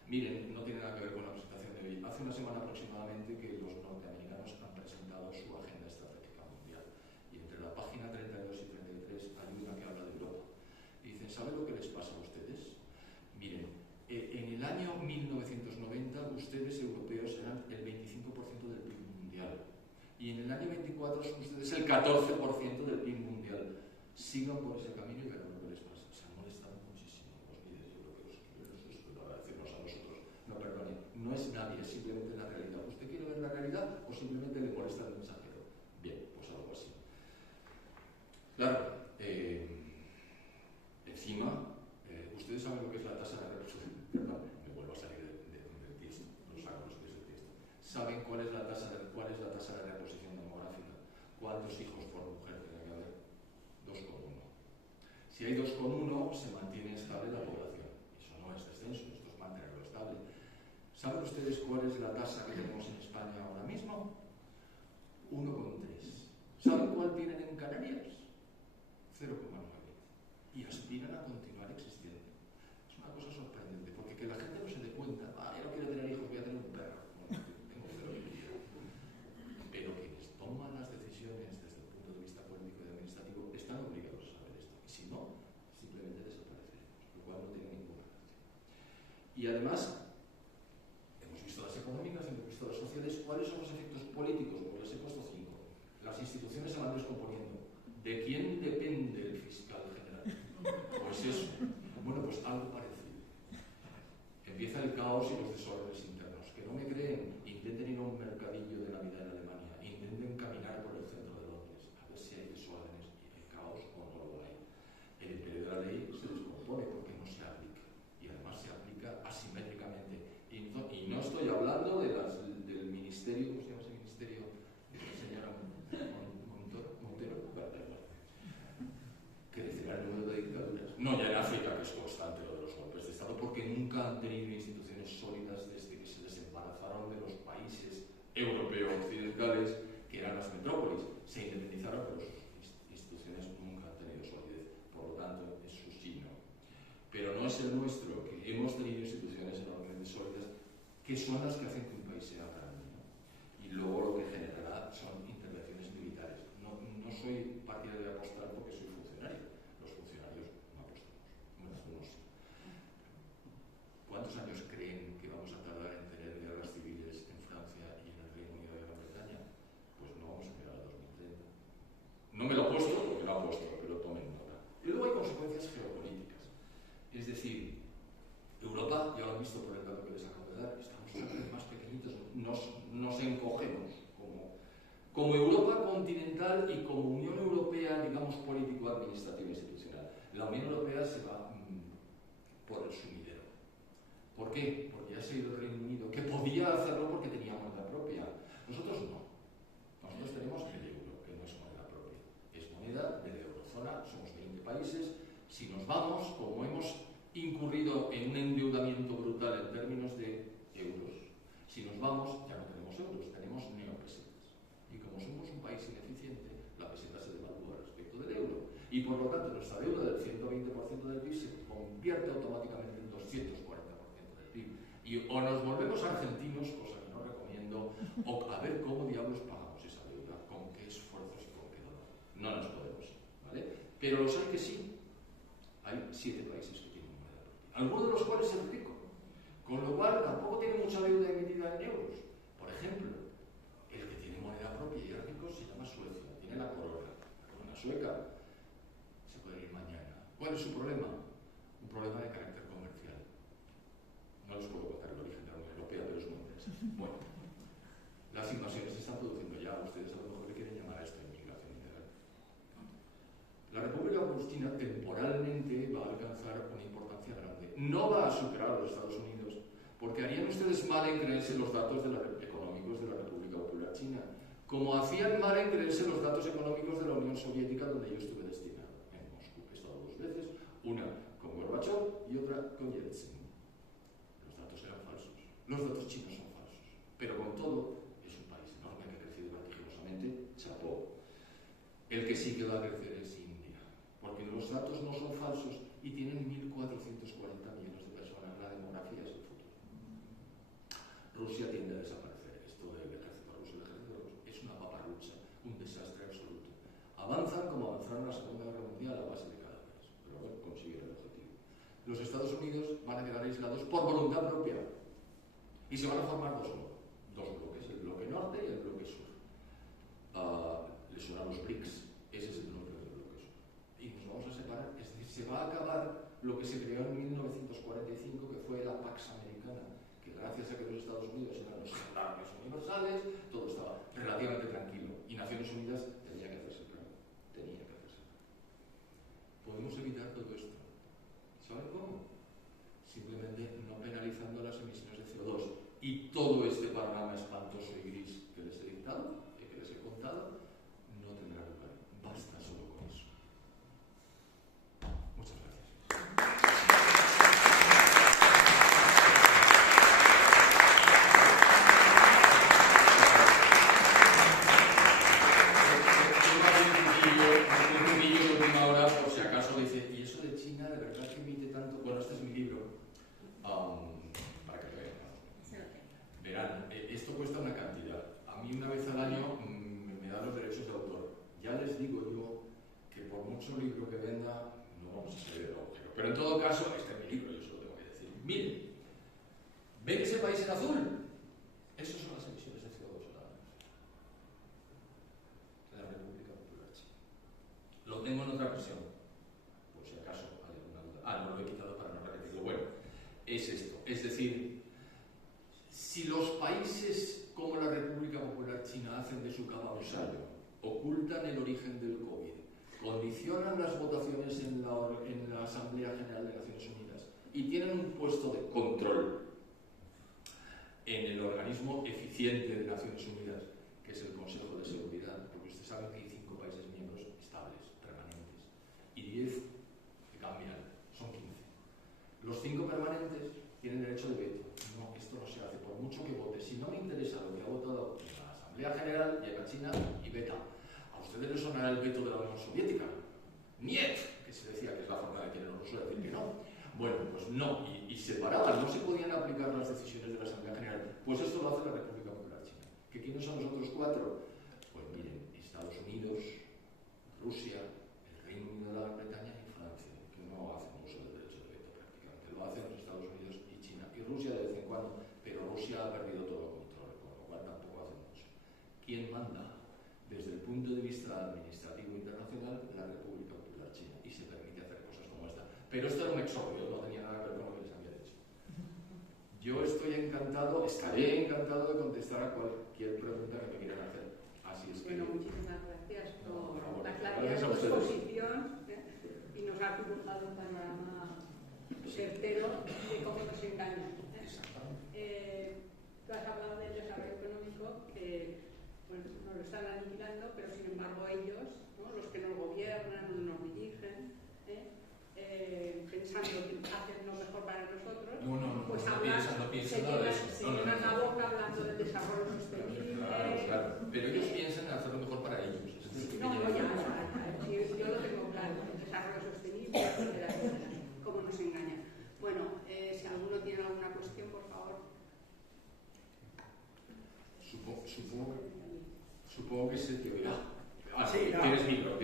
Miren, no tiene nada que ver con la presentación de hoy. Hace una semana aproximadamente que los norteamericanos han presentado su agenda estratégica mundial. Y entre la página 32 y 33 hay una que habla de Europa. Y dicen, ¿saben lo que les pasa a ustedes? Miren, en el año 1990 ustedes europeos eran el 25% del PIB mundial. Y en el año 24 son ustedes el 14% del PIB mundial. Sigan por ese camino y verán lo que les pasa. Se han molestado muchísimo los líderes europeos. Decirnos a nosotros, no perdone, no es nadie, es simplemente la realidad. ¿Usted quiere ver la realidad o simplemente le molesta el mensajero? Bien, pues algo así. Claro, encima, ustedes saben lo que es la tasa de reproducción. Perdón, me vuelvo a salir del texto, no saben lo que es el texto. ¿Saben cuál es la tasa de reposición demográfica? ¿Cuántos hijos por mujer tiene que haber? 2,1. Si hay 2,1, se mantiene estable la población. Eso no es descenso, esto es mantenerlo estable. ¿Saben ustedes cuál es la tasa que tenemos en España ahora mismo? 1,3. ¿Saben cuál tienen en Canarias? 0,9. Y aspiran a continuar existiendo. Es una cosa sorprendente, porque que la gente no se dé cuenta, yo no quiero tener hijos, voy a tener un perro. Bueno, tengo 0 hijos. Pero quienes toman las decisiones desde el punto de vista político y administrativo están obligados a saber esto. Y si no, simplemente desapareceremos, lo cual no tiene ninguna gracia. Y además, hemos visto las económicas, hemos visto las sociales. ¿Cuáles son los efectos políticos? Pues les he puesto 5. Las instituciones se van descomponiendo. ¿De quién depende el fiscal general? Pues eso. Bueno, pues algo parecido. Empieza el caos y los desórdenes internos. Que no me creen, intenten ir a un mercadillo de Navidad en Alemania, intenten caminar por el centro de Londres, a ver si hay desórdenes y hay caos o no lo hay. El imperio de la ley se descompone porque no se aplica. Y además se aplica asimétricamente. Y no estoy hablando del ministerio, ¿cómo se llama ese ministerio? De la señora Montero. Crecerá el número de dictaduras. No ya en África, que es constante lo de los golpes de Estado, porque nunca han tenido instituciones sólidas desde que se les embarazaron de los países europeos occidentales, que eran las metrópolis. Se independizaron, pero sus instituciones nunca han tenido solidez. Por lo tanto, es su signo. Pero no es el nuestro, que hemos tenido instituciones enormemente sólidas, que son las que hacen que un país sea grande, ¿no? Y luego lo que generará son intervenciones militares. No soy partidario de apostar porque soy funcionario. Los funcionarios no apostamos. Bueno, algunos sí. ¿Cuántos años creen que vamos a tardar en tener guerras civiles en Francia y en el Reino Unido de Gran Bretaña? Pues no vamos a llegar al 2030. No me lo he puesto porque lo he puesto, pero tomen nota. Y luego hay consecuencias geopolíticas. Es decir, Europa, ya lo han visto por el dato que les acabo de dar, estamos cada vez más pequeñitos, nos encogemos como Europa continental y como Unión Europea, digamos, político-administrativa institucional. La Unión Europea se va por el sumidero. ¿Por qué? Porque ya se ha ido el Reino Unido, que podía hacerlo porque tenía moneda propia. Nosotros no. Nosotros tenemos el euro, que no es moneda propia. Es moneda de la eurozona, somos 20 países. Si nos vamos, como hemos incurrido en un endeudamiento brutal en términos de euros, si nos vamos, ya peseta se devalúa respecto del euro. Y por lo tanto, nuestra deuda del 120% del PIB se convierte automáticamente en 240% del PIB. Y o nos volvemos argentinos, cosa que no recomiendo, o a ver cómo diablos pagamos esa deuda, con qué esfuerzos y con qué dolor. No nos podemos, ¿vale? Pero los hay que sí. Hay 7 países que tienen moneda propia, algunos de los cuales es rico, con lo cual tampoco tiene mucha deuda emitida en euros. Por ejemplo, el que tiene moneda propia y es rico se llama Suecia, tiene la corona sueca, se puede ir mañana. ¿Cuál es su problema? Un problema de carácter comercial. No les puedo contar el origen de la Unión Europea, pero es muy interesante. Bueno, las invasiones se están produciendo ya, ustedes a lo mejor le quieren llamar a esto inmigración ilegal. La República Agustina temporalmente va a alcanzar una importancia grande. No va a superar a los Estados Unidos, porque harían ustedes mal en creerse los datos económicos de la República Popular China, como hacían mal en creerse los datos económicos de la Unión Soviética, donde yo estuve destinado, en Moscú. He estado 2 veces, una con Gorbachev y otra con Yeltsin. Los datos eran falsos. Los datos chinos son falsos. Pero con todo, es un país enorme que ha crecido vertiginosamente, chapó. El que sí que va a crecer es India, porque los datos no son falsos y tienen 1.440 millones de personas. La demografía es el futuro. Rusia tiende a desaparecer. Esto del ejército ruso, el ejército ruso es una paparrucha, un desastre absoluto. Avanzan como avanzaron en la Segunda Guerra Mundial a base de cadáveres, pero bueno, consiguen el objetivo. Los Estados Unidos van a quedar aislados por voluntad propia y se van a formar dos bloques, el bloque norte y el bloque sur. Les suenan los BRICS, ese es el nombre del bloque sur. Y nos vamos a separar, es decir, se va a acabar lo que se creó en 1945, que fue la Pax Americana, que gracias a que los Estados Unidos eran los gendarmes universales, todo estaba relativamente tranquilo. Y Naciones Unidas tenía que hacerse cargo. Tenía que hacerse cargo. Podemos evitar todo esto. ¿Saben cómo? Simplemente no penalizando las emisiones de CO2. Y todo este panorama espantoso y gris que les he dictado, que les he contado, no tendrá lugar. Basta solo con eso. Muchas gracias. Libro que venda, no vamos a salir del agujero. Pero en todo caso, este es mi libro, yo se lo tengo que decir. Miren, ¿ven ese país en azul? Esas son las emisiones de CO2 de la República Popular China. Lo tengo en otra versión, por si acaso hay alguna duda. No lo he quitado para no repetirlo. Bueno, es esto. Es decir, si los países como la República Popular China hacen de su cama un sallo, ocultan el origen del COVID, condicionan las votaciones en la Asamblea General de Naciones Unidas y tienen un puesto de control en el organismo eficiente de Naciones Unidas, que es el Consejo de Seguridad, porque ustedes saben que hay 5 países miembros estables, permanentes, y 10 que cambian, son 15. Los 5 permanentes tienen derecho de veto. No, esto no se hace, por mucho que vote. Si no me interesa lo que ha votado en la Asamblea General, llega China y veta. ¿A ustedes les sonará el veto de la Unión Soviética? ¡Niet! Que se decía que es la forma de querer los rusos decir que no. Bueno, pues no, y separaban, no se podían aplicar las decisiones de la Asamblea General. Pues esto lo hace la República Popular China. ¿Que quiénes son los otros 4? Pues miren, Estados Unidos, Rusia, el Reino Unido de la Gran Bretaña y Francia, que no hacen uso del derecho de veto prácticamente. Lo hacen los Estados Unidos y China. Y Rusia de vez en cuando, pero Rusia ha perdido todo control, con lo cual tampoco hacen mucho. ¿Quién manda? Desde el punto de vista administrativo internacional, la República Popular China, y se permite hacer cosas como esta. Pero esto era un exordio, no tenía nada que ver con lo que les había dicho. Yo estoy encantado, estaré encantado de contestar a cualquier pregunta que me quieran hacer. Así es que... Bueno, muchísimas gracias por la claridad gracias de a tu ustedes. exposición, y nos ha dibujado un panorama certero de cómo nos engañan. Tú has hablado del desarrollo económico, que bueno, nos lo están aniquilando, pero sin embargo ellos, ¿no? Los que nos gobiernan, nos dirigen, pensando que hacen lo mejor para nosotros, pues se llenan la boca hablando del desarrollo sostenible. Claro. Pero ellos piensan en hacer lo mejor para ellos. No, ya, supongo que se te oirá. Sí, no. Tienes micro.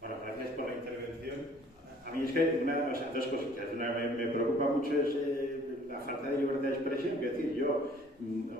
Bueno, gracias por la intervención. A mí es que dos cositas. Una, me preocupa mucho la falta de libertad de expresión. Es decir, yo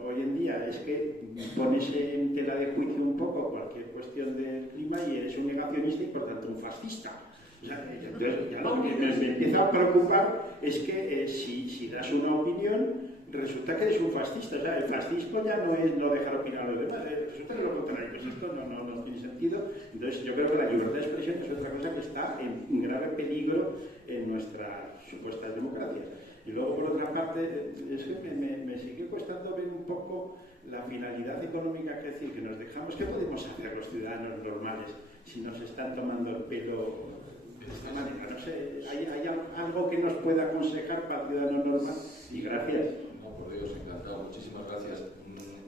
hoy en día es que pones en tela de juicio un poco cualquier cuestión del clima y eres un negacionista y por tanto un fascista. O sea, entonces ya lo que me empieza a preocupar es que si das una opinión, resulta que eres un fascista. O sea, el fascismo ya no es no dejar opinar a los demás, resulta que lo contrario, pues esto no tiene sentido. Entonces yo creo que la libertad de expresión es otra cosa que está en grave peligro en nuestra supuesta democracia. Y luego, por otra parte, es que me sigue costando ver un poco la finalidad económica, que decir, que nos dejamos. ¿Qué podemos hacer los ciudadanos normales si nos están tomando el pelo de esta manera? No sé, ¿hay algo que nos pueda aconsejar para el ciudadano normal? Y gracias. No, por Dios, encantado. Muchísimas gracias.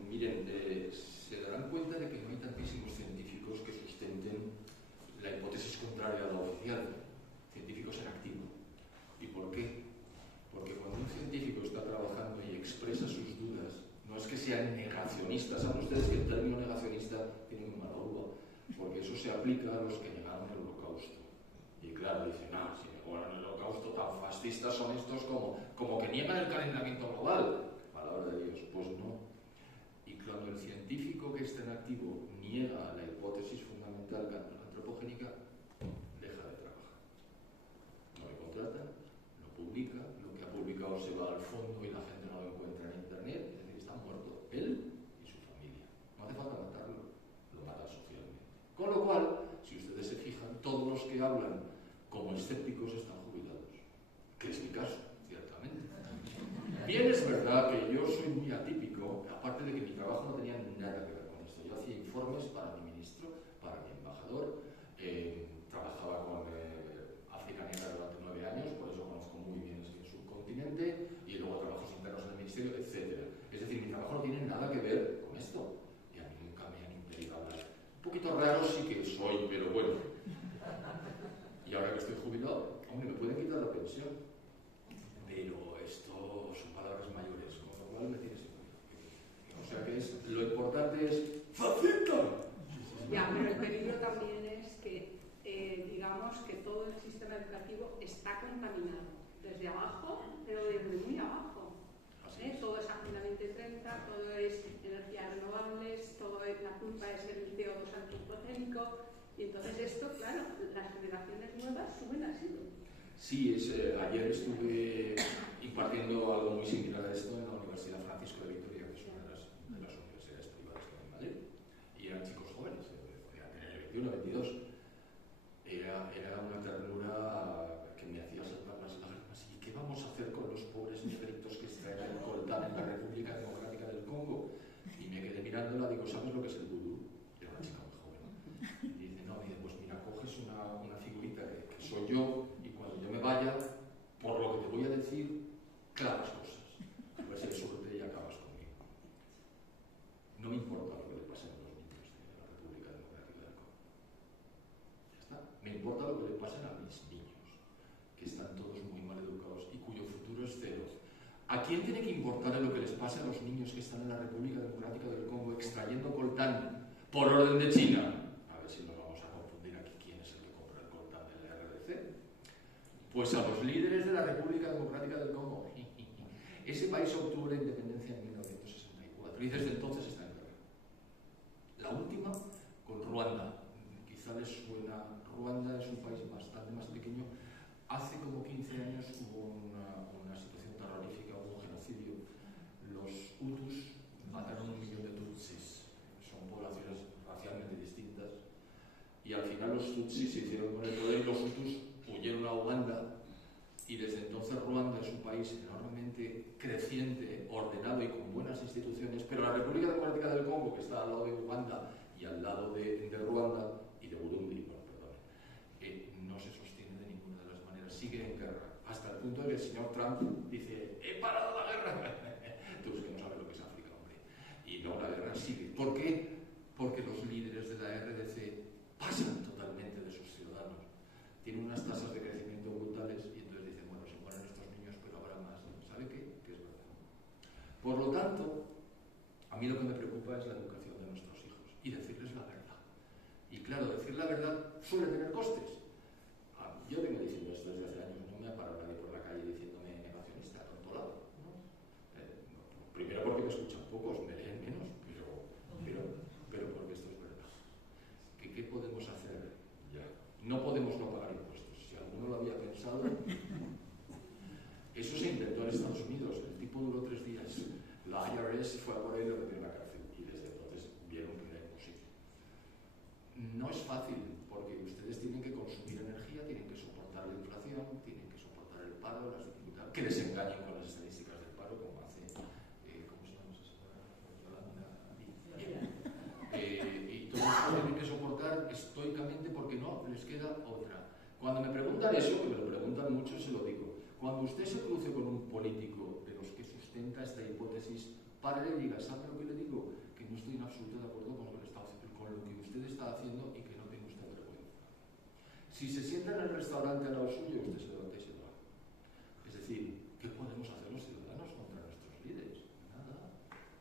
Miren, se darán cuenta de que no hay tantísimos científicos que sustenten la hipótesis contraria a la oficial. Científicos en activo. ¿Y por qué? Porque cuando un científico está trabajando y expresa sus dudas, no es que sean negacionistas. Saben ustedes que el término negacionista tiene muy mala uva, porque eso se aplica a los que negaron el holocausto. Y claro, dicen, si negaron el holocausto, tan fascistas son estos como que niegan el calentamiento global. Palabra de Dios, pues no. Y cuando el científico que está en activo niega la hipótesis fundamental antropogénica, deja de trabajar. No le contratan, no publica, lo que ha publicado se va al fondo y la gente no lo encuentra en internet, es decir, está muerto él y su familia. No hace falta matarlo, lo matan socialmente. Con lo cual, si ustedes se fijan, todos los que hablan como escépticos están jubilados, que es mi caso, ciertamente. Bien, es verdad que yo soy muy atípico, aparte de que mi trabajo no tenía nada que ver con esto. Yo hacía informes para mi ministro, para mi embajador, trabajaba con África Negra durante 9 años, por eso conozco muy bien el subcontinente, y luego trabajos internos en el ministerio, etc. Es decir, mi trabajo no tiene nada que ver con esto, y a mí nunca me han impedido hablar. Un poquito raro sí que soy, pero bueno. Y ahora que estoy jubilado, hombre, me pueden quitar la pensión, pero esto son palabras mayores, con lo cual me tienes en cuenta. O sea que lo importante es ¡facilita! Ya, pero el peligro también es que, digamos, que todo el sistema educativo está contaminado, desde abajo, pero desde muy abajo. Todo es Agenda 2030, todo es energías renovables, la culpa es el CO2 antropogénico, y entonces esto, claro, las generaciones nuevas suben así. Sí, ayer estuve impartiendo algo muy similar a esto en la Universidad Francisco de Vitoria, que es una de las universidades privadas que hay en Madrid, y eran chicos jóvenes, podían tener 21, 22. Era una ternura que me hacía saltar las lágrimas. ¿Y qué vamos a hacer con los pobres negritos que extraen el coltán en la República Democrática del Congo? Y me quedé mirándola, digo, ¿sabes lo que es el vudú? Era una chica muy joven. Y dice, pues mira, coges una figurita que soy yo, y cuando yo me vaya, por lo que te voy a decir, clavas cosas. A ver si hay suerte y acabas conmigo. No me importa lo que le pase a los niños de la República Democrática del Congo. Ya está. Me importa lo que le pasen a mis niños, que están todos muy mal educados y cuyo futuro es cero. ¿A quién tiene que importarle lo que les pase a los niños que están en la República Democrática del Congo extrayendo coltán por orden de China? A ver si nos vamos a confundir aquí quién es el que compra el coltán de la RDC. Pues a los líderes de la República Democrática del Congo. Ese país obtuvo la independencia en 1964 y desde entonces está en guerra. La última con Ruanda. Quizá les suena. Ruanda es un país bastante más pequeño. Hace como 15 años hubo una situación terrorífica, hubo un genocidio. Los Hutus mataron 1 millón de Tutsis. Son poblaciones racialmente distintas. Y al final los Tutsis se hicieron con el poder y los Hutus huyeron a Uganda. Y desde entonces Ruanda es un país enormemente creciente, ordenado y con buenas instituciones, pero la República Democrática del Congo, que está al lado de Uganda y al lado de Ruanda y de Burundi, no se sostiene de ninguna de las maneras, sigue en guerra, hasta el punto de que el señor Trump dice, ¡he parado la guerra! Tú que no sabes lo que es África, hombre. Y no, la guerra sigue. ¿Por qué? Porque los líderes de la RDC pasan totalmente de sus ciudadanos. Tienen unas tasas de crecimiento brutales y entonces dicen, bueno, se mueren estos niños, pero habrá más. ¿Sabe qué? Que es verdad. Por lo tanto, A mí lo que me preocupa es la educación de nuestros hijos y decirles la verdad. Y claro, decir la verdad suele tener costes. Yo vengo diciendo esto desde hace años, no me ha parado nadie por la calle diciéndome negacionista, tontolado, ¿no? Primero porque me escuchan pocos, me leen menos, pero porque esto es verdad. ¿Qué podemos hacer ya? No podemos no pagar impuestos. Si alguno lo había pensado, eso se inventó en Estados Unidos. El tipo duró 3 días. La IRS fue a por él y lo metió en la cárcel. Y desde entonces vieron que no era posible. No es fácil, porque ustedes tienen que consumir energía, tienen que soportar la inflación, tienen que soportar el paro, las dificultades, que les engañen con las estadísticas del paro, como hace, ¿cómo se llama esa señora? Y todo esto tienen que soportar estoicamente porque no les queda otra. Cuando me preguntan eso, que me lo preguntan mucho, se lo digo. Cuando usted se cruce con un político de los que sustenta esta hipótesis, párale y diga, ¿sabe lo que le digo? Que no estoy en absoluto de acuerdo con lo que usted está haciendo y que no tenga usted vergüenza. Si se sienta en el restaurante al lado suyo, usted se levanta y se va. Es decir, ¿qué podemos hacer los ciudadanos contra nuestros líderes? Nada.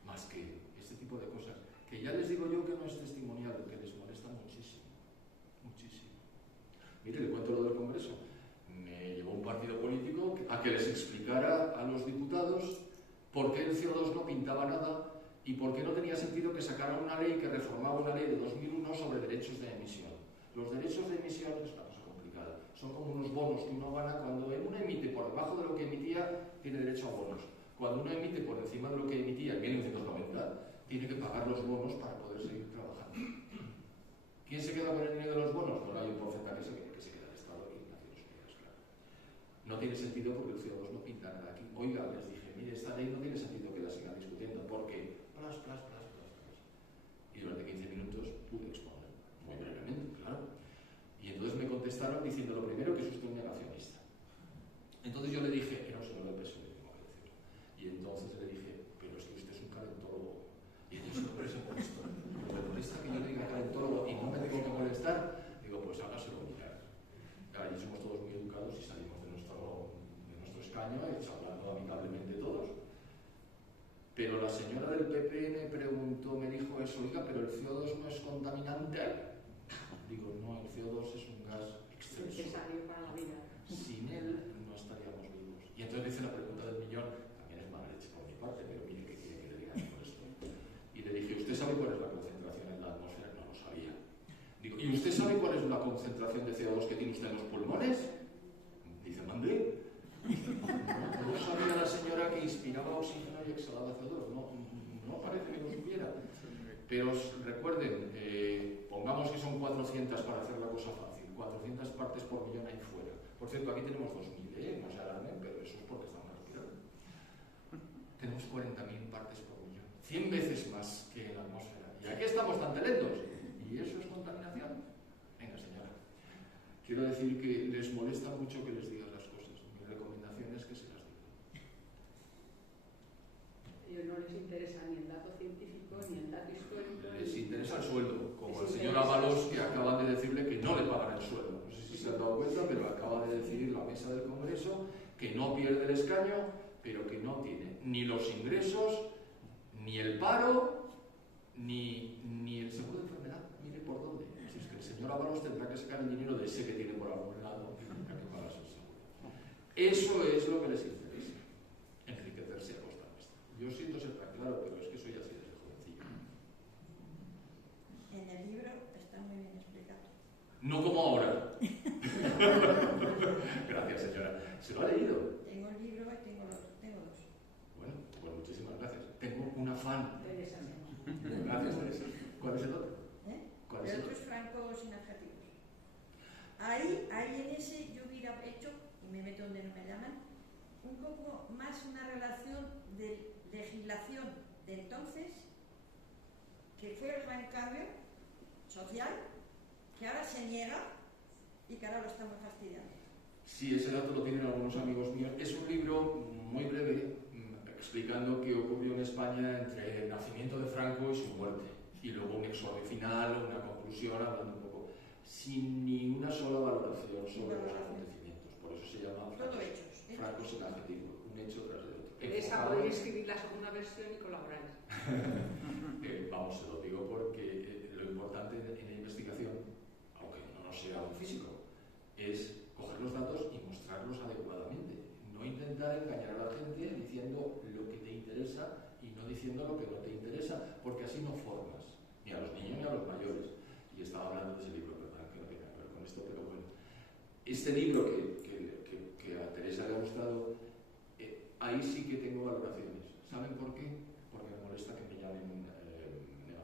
Más que este tipo de cosas. Que ya les digo yo que no es testimonial, que les molesta muchísimo. Muchísimo. Mire, le cuento lo del Congreso. Me llevó un partido político a que les explicara a los diputados por qué el CO2 no pintaba nada y por qué no tenía sentido que sacaran una ley que reformaba una ley de 2001 sobre derechos de emisión. Los derechos de emisión es una cosa complicada. Son como unos bonos que uno gana cuando uno emite por debajo de lo que emitía, tiene derecho a bonos. Cuando uno emite por encima de lo que emitía en 1990, tiene que pagar los bonos para poder seguir trabajando. ¿Quién se queda con el dinero de los bonos? Bueno, hay un porcentaje que se queda el Estado y Naciones Unidas, claro. No tiene sentido porque el CO2 no pinta nada aquí. Oiga, les dije, mire, esta ley no tiene sentido que la sigan discutiendo porque plas. Y durante 15 minutos pude exponer, muy brevemente, claro. Y entonces me contestaron diciendo lo primero que es usted un negacionista. Entonces yo le dije, era un señor del PSOE, tengo que decirlo. Y entonces le dije, pero es que usted es un calentólogo. Y entonces se molestó. ¿Me molesta que yo le diga calentólogo y no me tengo que molestar? Digo, pues hágaselo mirar. Allí somos todos muy educados y salimos de nuestro escaño hablando amigablemente todos. Pero la señora del PP me dijo eso, oiga, pero el CO2 no es contaminante. Digo, no, el CO2 es un gas excelso. Necesario para la vida. Sin él no estaríamos vivos. Y entonces le hice la pregunta del millón, también es mala leche por mi parte, pero mire qué quiere que le diga por esto. Y le dije, ¿usted sabe cuál es la concentración en la atmósfera? No lo sabía. Digo, ¿y usted sabe cuál es la concentración de CO2 que tiene usted en los pulmones? Dice, mandé. No sabía la señora que inspiraba oxígeno y exhalaba CO2. No parece que lo supiera. Pero recuerden, pongamos que son 400 para hacer la cosa fácil. 400 partes por millón ahí fuera. Por cierto, aquí tenemos 2.000, no se alarmen, pero eso es porque estamos respirando. Tenemos 40.000 partes por millón. 100 veces más que en la atmósfera. Y aquí estamos tan lentos. ¿Y eso es contaminación? Venga, señora. Quiero decir que les molesta mucho que les diga las cosas. Mi recomendación es que se las diga. A ellos no les interesa ni el dato científico ni el dato histórico. Les interesa el sueldo, como el señor Ábalos, que acaban de decirle que no le pagan el sueldo. No sé si se han dado cuenta, pero acaba de decidir la mesa del Congreso que no pierde el escaño, pero que no tiene ni los ingresos, ni el paro, ni el seguro de enfermedad. Mire por dónde. Si es que el señor Ábalos tendrá que sacar el dinero de ese que tiene por algún lado y tendrá que pagarse el seguro. Eso es lo que les interesa, enriquecerse a costa nuestra. Yo siento ser tan claro, pero es que soy así desde jovencillo. En el libro está muy bien explicado. No como ahora. Gracias, señora. ¿Se lo ha leído? Tengo el libro y tengo dos. Bueno, pues muchísimas gracias. Tengo un afán. Teresa. Gracias, Teresa. ¿Cuál es el otro? ¿Cuál es El el otro otro? es Franco sin adjetivos. Ahí en ese yo hubiera hecho, y me meto donde no me llaman, un poco más una relación de legislación de entonces, que fue el gran cambio social, que ahora se niega y que ahora lo estamos fastidiando. Sí, ese dato lo tienen algunos amigos míos. Es un libro muy breve explicando qué ocurrió en España entre el nacimiento de Franco y su muerte. Y luego un exordio final, una conclusión, hablando un poco, sin ni una sola valoración sobre los acontecimientos. Por eso se llama Todo hechos. Franco sin adjetivo, un hecho tras de otro. Teresa, podéis escribir la segunda versión y colaboráis. Vamos, se lo digo porque lo importante en la investigación, aunque uno no sea un físico, es coger los datos y mostrarlos adecuadamente. No intentar engañar a la gente diciendo lo que te interesa y no diciendo lo que no te interesa, porque así no formas ni a los niños ni a los mayores. Y estaba hablando de ese libro, perdón, que no tiene que ver con esto, pero bueno. Este libro que a Teresa le ha gustado, ahí sí que tengo valoraciones. ¿Saben por qué? Porque me molesta que me llamen negacionista.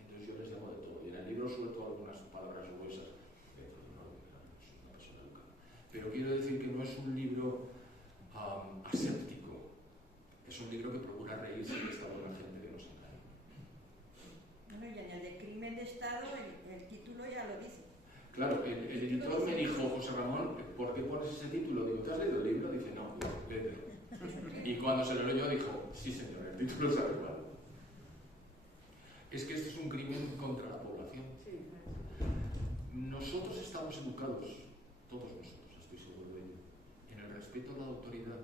Entonces yo les llamo de todo. Y en el libro suelto algunas palabras gruesas. Soy una persona educada. Pero quiero decir que no es un libro aséptico. Es un libro que procura reírse de esta buena gente que nos engaña. Bueno, y en el de crimen de Estado el título ya lo dice. Claro, el editor me dijo, José Ramón, ¿por qué pones ese título? Digo, ¿te has leído el libro? Dice, no, léete. Y cuando se lo leyó dijo, sí señor, el título es adecuado. Es que esto es un crimen contra la población. Nosotros estamos educados, todos nosotros, estoy seguro de ello, en el respeto a la autoridad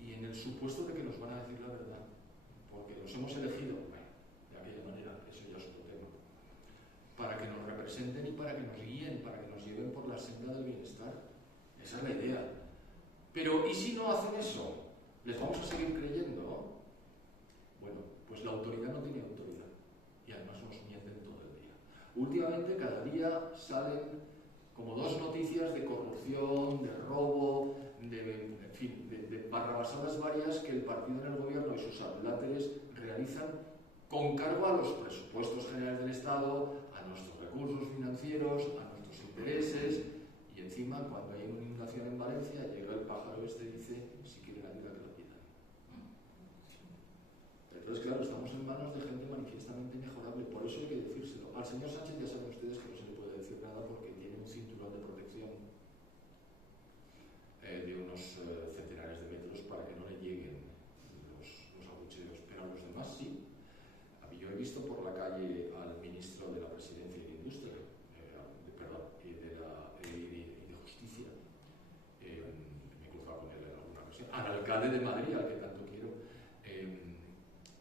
y en el supuesto de que nos van a decir la verdad, porque los hemos elegido, bueno, de aquella manera, eso ya es otro tema, para que nos representen y para que nos guíen, para que nos lleven por la senda del bienestar. Esa es la idea. Pero, ¿y si no hacen eso? ¿Les vamos a seguir creyendo? Bueno, pues la autoridad no tiene autoridad. Y además nos mienten todo el día. Últimamente, cada día salen como dos noticias de corrupción, de robo, en fin, de barrabasadas varias que el partido en el gobierno y sus adláteres realizan con cargo a los presupuestos generales del Estado, a nuestros recursos financieros, a nuestros intereses. Y encima, cuando hay una inundación en Valencia, llega el pájaro este y dice, si quieren ayuda que lo pidan. Entonces, claro, estamos en manos de gente manifiestamente mejorable, por eso hay que decírselo. Al señor Sánchez ya saben ustedes que no se le puede decir nada porque tiene un cinturón de protección de unos centenares de metros para que no le lleguen los abucheos, pero a los demás sí. Yo he visto por la calle al ministro de la Presidencia y de Industria, y de Justicia, me he cruzado con él en alguna ocasión, al alcalde de Madrid, al que tanto quiero,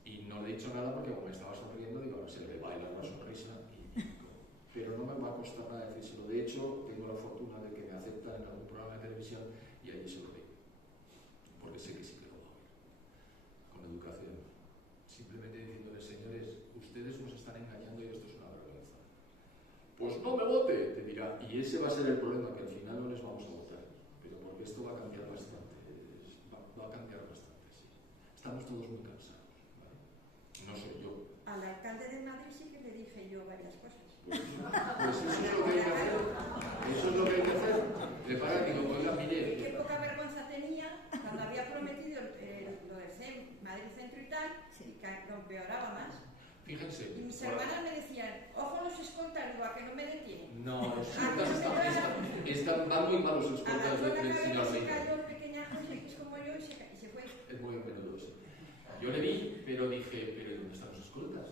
y no le he dicho nada porque como me estaba sonriendo, digo, ahora se le va a bailar la sonrisa, pero no me va a costar nada decírselo. De hecho, tengo la fortuna de que me aceptan en algún programa de televisión y allí se lo digo, porque sé que sí que lo va a oír, con educación. Simplemente diciéndole, señores, ustedes nos están engañando y esto es una vergüenza. Pues no me vote, te dirá. Y ese va a ser el problema, que al final no les vamos a votar. Pero porque esto va a cambiar bastante. Va a cambiar bastante, sí. Estamos todos muy cansados, ¿vale? No sé yo. Al alcalde de Madrid sí que le dije yo varias cosas. Pues eso es lo que hay que hacer. Eso es lo que hay que hacer. Le para que digo, oiga, mire. Qué poca vergüenza tenía cuando había prometido lo del Madrid Centro y tal, y que lo empeoraba más. Fíjense. Y mis hermanas me decían, ojo los escoltas, digo, a que no me detienen. No, los escoltas están muy malos los escoltas del señor Se Reina. cayó el pequeñajo, que es como yo, y se fue. Es muy menudo, sí. Yo le vi, pero dije, ¿pero dónde están los escoltas?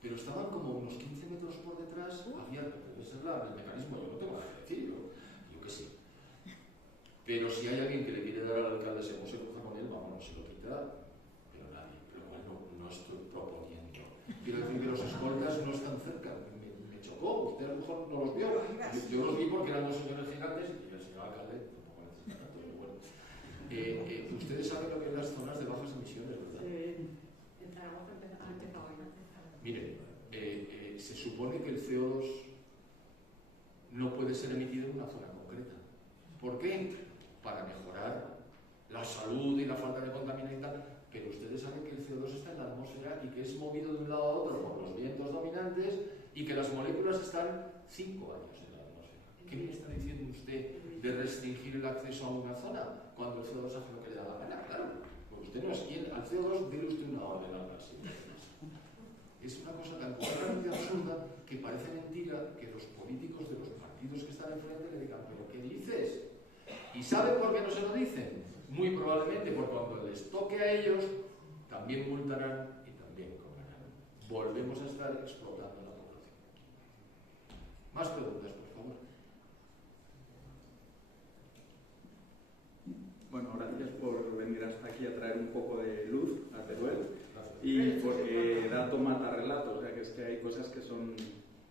Pero estaban como unos 15 metros por detrás, abiertos. Ese es el mecanismo, yo no tengo nada que decir, yo que sí. Pero si hay alguien que le quiere dar al alcalde ese museo, cruza con él, vámonos, se lo quita, pero nadie. Pero bueno, no estoy proponiendo. Quiero decir que los escoltas no están cerca. Me chocó, usted a lo mejor no los vio. Yo los vi porque eran dos señores gigantes y el señor alcalde tampoco necesita tanto, pero bueno. Ustedes saben lo que es las zonas de bajas emisiones, ¿verdad? Sí. En Zaragoza ha empezado hoy. Miren, se supone que el CO2 no puede ser emitido en una zona concreta. ¿Por qué? Para mejorar la salud y la falta de contaminación y tal, pero ustedes saben que el CO2 está en la atmósfera y que es movido de un lado a otro por los vientos dominantes y que las moléculas están 5 años en la atmósfera. ¿Qué me está diciendo usted de restringir el acceso a una zona cuando el CO2 hace lo que le da la gana? Claro, porque usted no es quien. Al CO2 dele usted una orden al Brasil. Es una cosa tan completamente absurda que parece mentira que los políticos de los partidos que están enfrente le digan, ¿pero qué dices? ¿Y saben por qué no se lo dicen? Muy probablemente porque cuando les toque a ellos, también multarán y también cobrarán. Volvemos a estar explotando a la población. Más preguntas, por favor. Bueno, gracias por venir hasta aquí a traer un poco de luz a Teruel Gracias. y por que es que hay cosas que son,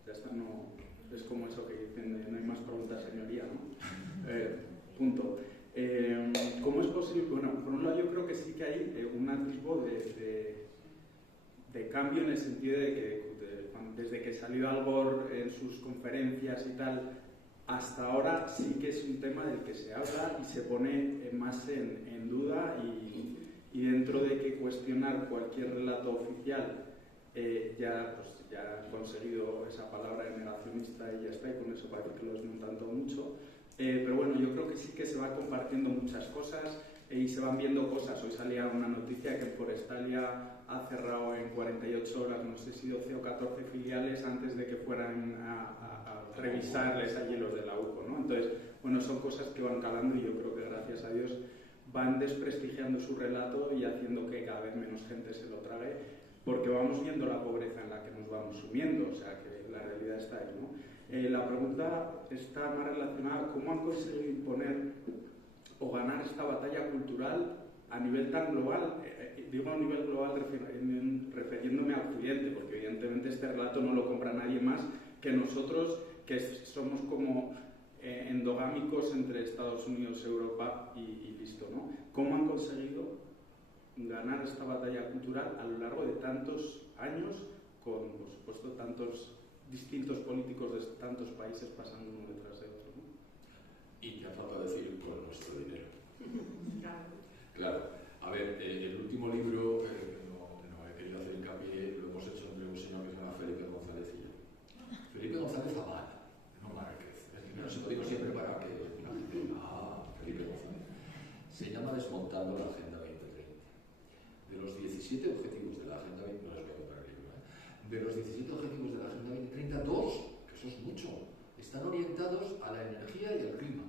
ya está, no, es como eso que dicen, no hay más preguntas, señoría, ¿no? Punto. ¿Cómo es posible? Bueno, por un lado yo creo que sí que hay un atisbo de cambio en el sentido de que desde que salió Al Gore en sus conferencias y tal, hasta ahora sí que es un tema del que se habla y se pone más en duda y dentro de que cuestionar cualquier relato oficial ya han conseguido esa palabra de negacionista y ya está, y con eso parece que lo desmontan todo mucho. Pero bueno, yo creo que sí que se va compartiendo muchas cosas y se van viendo cosas. Hoy salía una noticia que Forestalia ha cerrado en 48 horas, no sé si 12 o 14 filiales antes de que fueran a revisarles allí los de la UCO, ¿no? Entonces, bueno, son cosas que van calando y yo creo que gracias a Dios van desprestigiando su relato y haciendo que cada vez menos gente se lo trague, porque vamos viendo la pobreza en la que nos vamos sumiendo, o sea que la realidad está ahí, ¿no? La pregunta está más relacionada a cómo han conseguido imponer o ganar esta batalla cultural a nivel tan global, digo a nivel global refiriéndome a Occidente, porque evidentemente este relato no lo compra nadie más que nosotros, que somos como endogámicos entre Estados Unidos, Europa y listo, ¿no? ¿Cómo han conseguido ganar esta batalla cultural a lo largo de tantos años con, por supuesto, tantos distintos políticos de tantos países pasando uno detrás de otro, ¿no? Y te ha faltado decir con nuestro dinero. Claro. Claro. A ver, el último libro, no he querido hacer hincapié, lo hemos hecho entre un señor que se llama Felipe González y yo. Felipe González Zavala, no Márquez. Se lo digo siempre para que la gente diga, Felipe González. Se llama Desmontando la Agenda 2030. De los 17 objetivos de la Agenda 2030, no les voy a contar el libro, de los 17 objetivos de la Agenda 2030, 2, que eso es mucho, están orientados a la energía y al clima.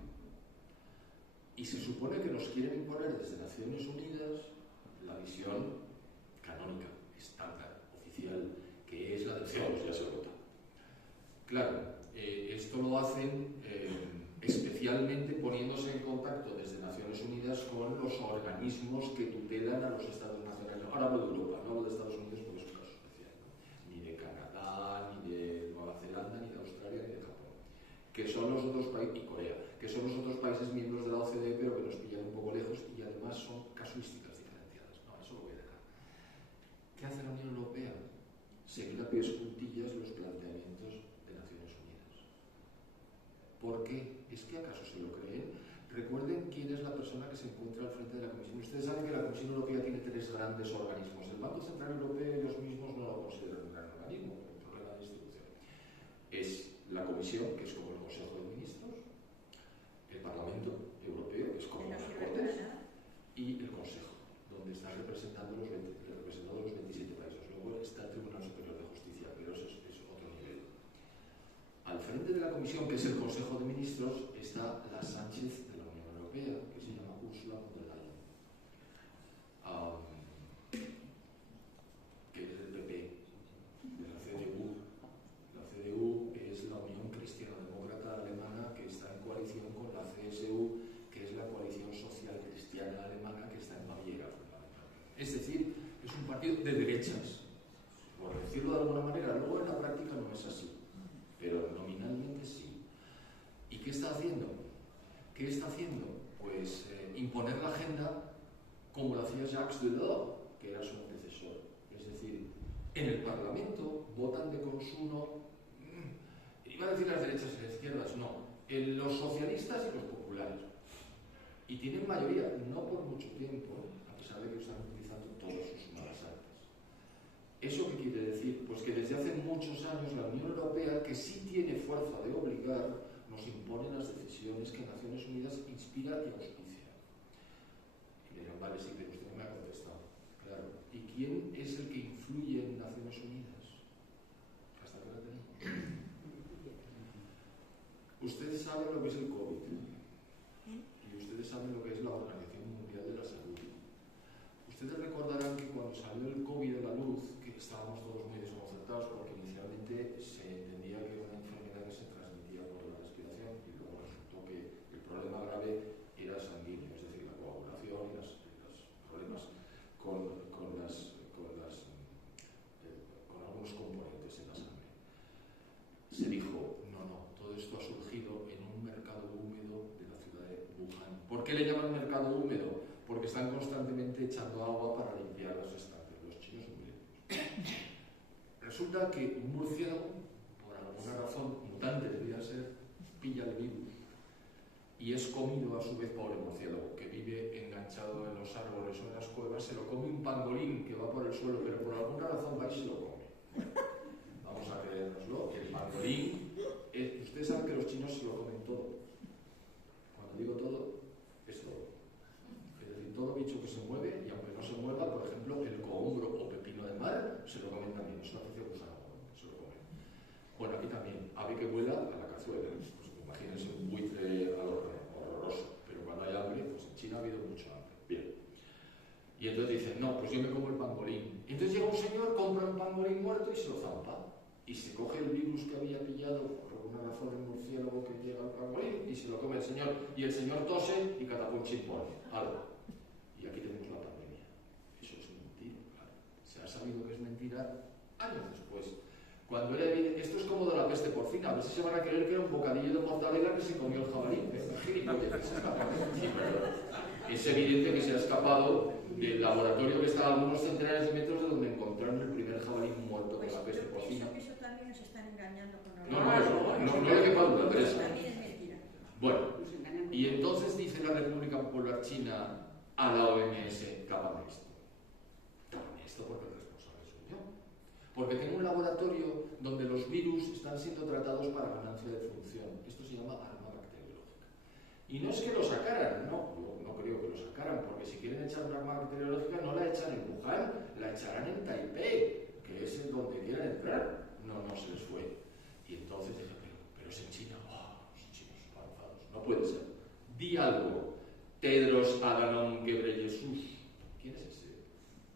Y se supone que nos quieren imponer desde Naciones Unidas la visión canónica, estándar, oficial, que es la del CO2, ya se vota. Claro, esto lo hacen especialmente poniéndose en contacto desde Naciones Unidas con los organismos que tutelan a los estados nacionales. Ahora hablo de Europa, no hablo de Estados Unidos porque es un caso especial, ¿no? Ni de Canadá, ni de Nueva Zelanda, ni de Australia, ni de Japón, que son los otros países, y Corea, que son los otros países miembros de la OCDE, pero que nos pillan un poco lejos y además son casuísticas diferenciadas. No, eso lo voy a dejar. ¿Qué hace la Unión Europea? Seguir a pies juntillas los planteamientos de Naciones Unidas. ¿Por qué? ¿Es que acaso se lo creen? Recuerden quién es la persona que se encuentra al frente de la Comisión. Ustedes saben que la Comisión Europea tiene 3 grandes organismos. El Banco Central Europeo ellos mismos no lo consideran un gran organismo, por un problema de institución. Es la Comisión, que es como el Consejo de Ministros, el Parlamento Europeo, que es como las Cortes, y el Consejo, donde están representados los 27 países. Luego está el Tribunal Superior de Justicia, pero eso es otro nivel. Al frente de la Comisión, que es el Consejo de Ministros, está la Sánchez de la Unión Europea, que se llama Ursula von der Leyen, que es del PP, de la CDU. La CDU es la Unión Cristiano-Demócrata Alemana, que está en coalición con la CSU, que es la coalición social cristiana alemana, que está en Baviera, fundamentalmente. Es decir, es un partido de derechas, por decirlo de alguna manera. Luego en la práctica no es así, pero nominalmente sí. ¿Y qué está haciendo? ¿Qué está haciendo? Pues imponer la agenda como lo hacía Jacques Delors, que era su antecesor. Es decir, en el Parlamento votan de consumo, iba a decir las derechas y las izquierdas, no, los socialistas y los populares. Y tienen mayoría, no por mucho tiempo, a pesar de que están utilizando todos sus malas artes. ¿Eso qué quiere decir? Pues que desde hace muchos años la Unión Europea, que sí tiene fuerza de obligar, nos impone las decisiones que Naciones Unidas inspira y auspicia. Y le dirán, vale, sí, pero usted no me ha contestado. Claro. ¿Y quién es el que influye en Naciones Unidas? Hasta que la tenemos. Ustedes saben lo que es el COVID. Y ustedes saben lo que es la Organización Mundial de la Salud. Ustedes recordarán que cuando salió el COVID a la luz, que estábamos todos muy desconcertados porque inicialmente se entendía que era una enfermedad que se transmitía por la respiración y luego resultó que el problema grave era sanguíneo, es decir, la coagulación y los problemas con algunos componentes. echando agua para limpiar los estantes. Los chinos son muy limpios. Resulta que un murciélago, por alguna razón mutante debía ser, pilla el virus y es comido a su vez por el murciélago, que vive enganchado en los árboles o en las cuevas. Se lo come un pangolín que va por el suelo, pero por alguna razón va y se lo come. Vamos a creérnoslo. El pangolín, ustedes saben que los chinos se lo comen todo. Cuando digo todo, es todo. Es decir, todo bicho que se mueve, y aunque no se mueva, por ejemplo, el cohombro o pepino de mar, se lo comen también. Es una especie de gusano, se lo comen. Bueno, aquí también, ave que vuela a la cazuela. Pues imagínense un buitre al horno, horroroso. Pero cuando hay hambre, pues en China ha habido mucho hambre. Bien. Y entonces dicen, no, pues yo me como el pangolín. Entonces llega un señor, compra un pangolín muerto y se lo zampa. Y se coge el virus que había pillado por alguna razón el murciélago que llega al pangolín y se lo come el señor. Y el señor tose y catapum chimpón. Algo. Y aquí tenemos la pandemia. Eso es mentira, claro. Se ha sabido que es mentira años después. Cuando era evidente, esto es como de la peste porcina. A ver si se van a creer que era un bocadillo de mortadela que se comió el jabalí. Es evidente que se ha escapado del laboratorio que está a algunos centenares de metros de donde encontraron el primer jabalí muerto con la peste porcina. Yo pienso que eso también nos están engañando con No le quepa duda, pero eso también es mentira. Bueno, y entonces dice la República Popular China a la OMS, cápame esto porque el responsable soy yo. Porque tengo un laboratorio donde los virus están siendo tratados para ganancia de función. Esto se llama arma bacteriológica. Y no es que lo sacaran, no, yo no creo que lo sacaran, porque si quieren echar un arma bacteriológica no la echan en Wuhan, la echarán en Taipei, que es en donde quieren entrar. No se les fue. Y entonces dije, pero es en China. Los chinos son avanzados. No puede ser. Di algo. Tedros Adhanom Ghebreyesus. ¿Quién es ese?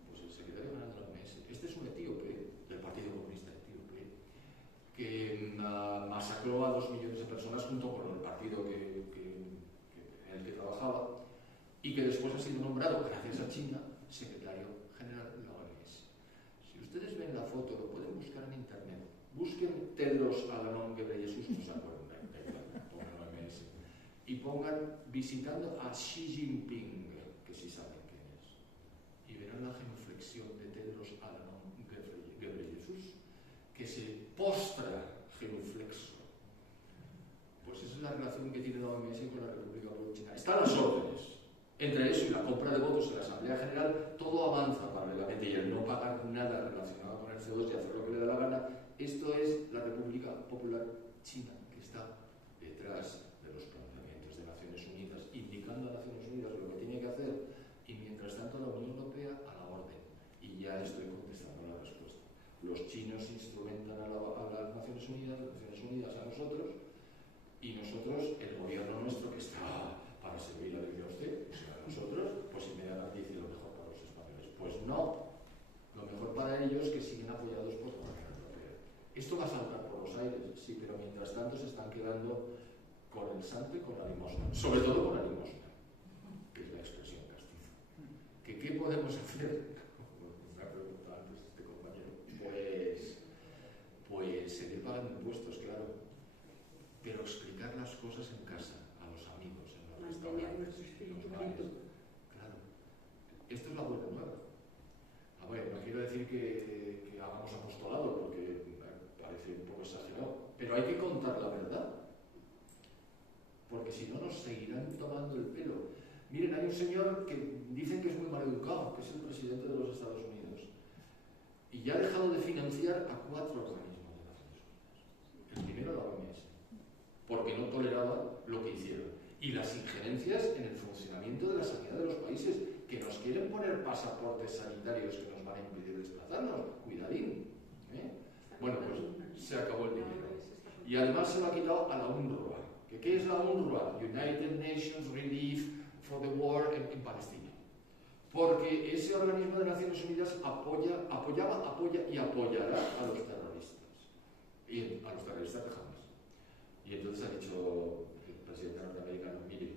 Pues el secretario general de la OMS. Este es un etíope, del Partido Comunista Etíope, que masacró a 2 millones de personas junto con el partido en el que trabajaba y que después ha sido nombrado, gracias a China, secretario general de la OMS. Si ustedes ven la foto, lo pueden buscar en internet. Busquen Tedros Adhanom Ghebreyesus, no se acuerdan, pongan OMS, y pongan visitando a Xi Jinping, que sí saben quién es, y verán la genuflexión de Tedros Adhanom Ghebreyesus, que se postra genuflexo. Pues esa es la relación que tiene la OMS con la República Popular China. Están las órdenes. Entre eso y la compra de votos en la Asamblea General, todo avanza paralelamente y el no pagar nada relacionado con el CO2 y hacer lo que le da la gana. Esto es la República Popular China, que está detrás de los planteamientos de Naciones Unidas, indicando a Naciones Unidas lo que tiene que hacer, y mientras tanto la Unión Europea a la orden. Y ya estoy contestando la respuesta. Los chinos instrumentan a las Naciones Unidas a nosotros, y nosotros, el gobierno nuestro que está para servir a usted, o sea, a nosotros, pues inmediatamente dice lo mejor para los españoles. Pues no, lo mejor para ellos que siguen apoyados por la Unión Europea. Esto va a saltar por los aires, sí, pero mientras tanto se están quedando con el santo y con la limosna, sobre todo con la limosna, que es la expresión castiza. ¿Qué podemos hacer? Me ha preguntado antes este compañero. Pues seguir pagando impuestos, claro, pero explicar las cosas en casa, a los amigos, en los restaurantes, en los bares. Claro, esto es la buena nueva. A ver, no quiero decir que hagamos apostolado, porque parece un poco exagerado, pero hay que contar la verdad, porque si no nos seguirán tomando el pelo. Miren, hay un señor que dicen que es muy mal educado, que es el presidente de los Estados Unidos, y ya ha dejado de financiar a 4 organismos de Naciones Unidas. El primero, la OMS, porque no toleraba lo que hicieron. Y las injerencias en el funcionamiento de la sanidad de los países, que nos quieren poner pasaportes sanitarios que nos van a impedir desplazarnos. Cuidadín. Bueno, pues se acabó el dinero. Y además se lo ha quitado a la UNRWA. ¿Qué es la UNRWA? United Nations Relief for the War en Palestina. Porque ese organismo de Naciones Unidas apoyaba, apoya y apoyará a los terroristas. Y a los terroristas de Hamas. Y entonces ha dicho el presidente norteamericano, mire,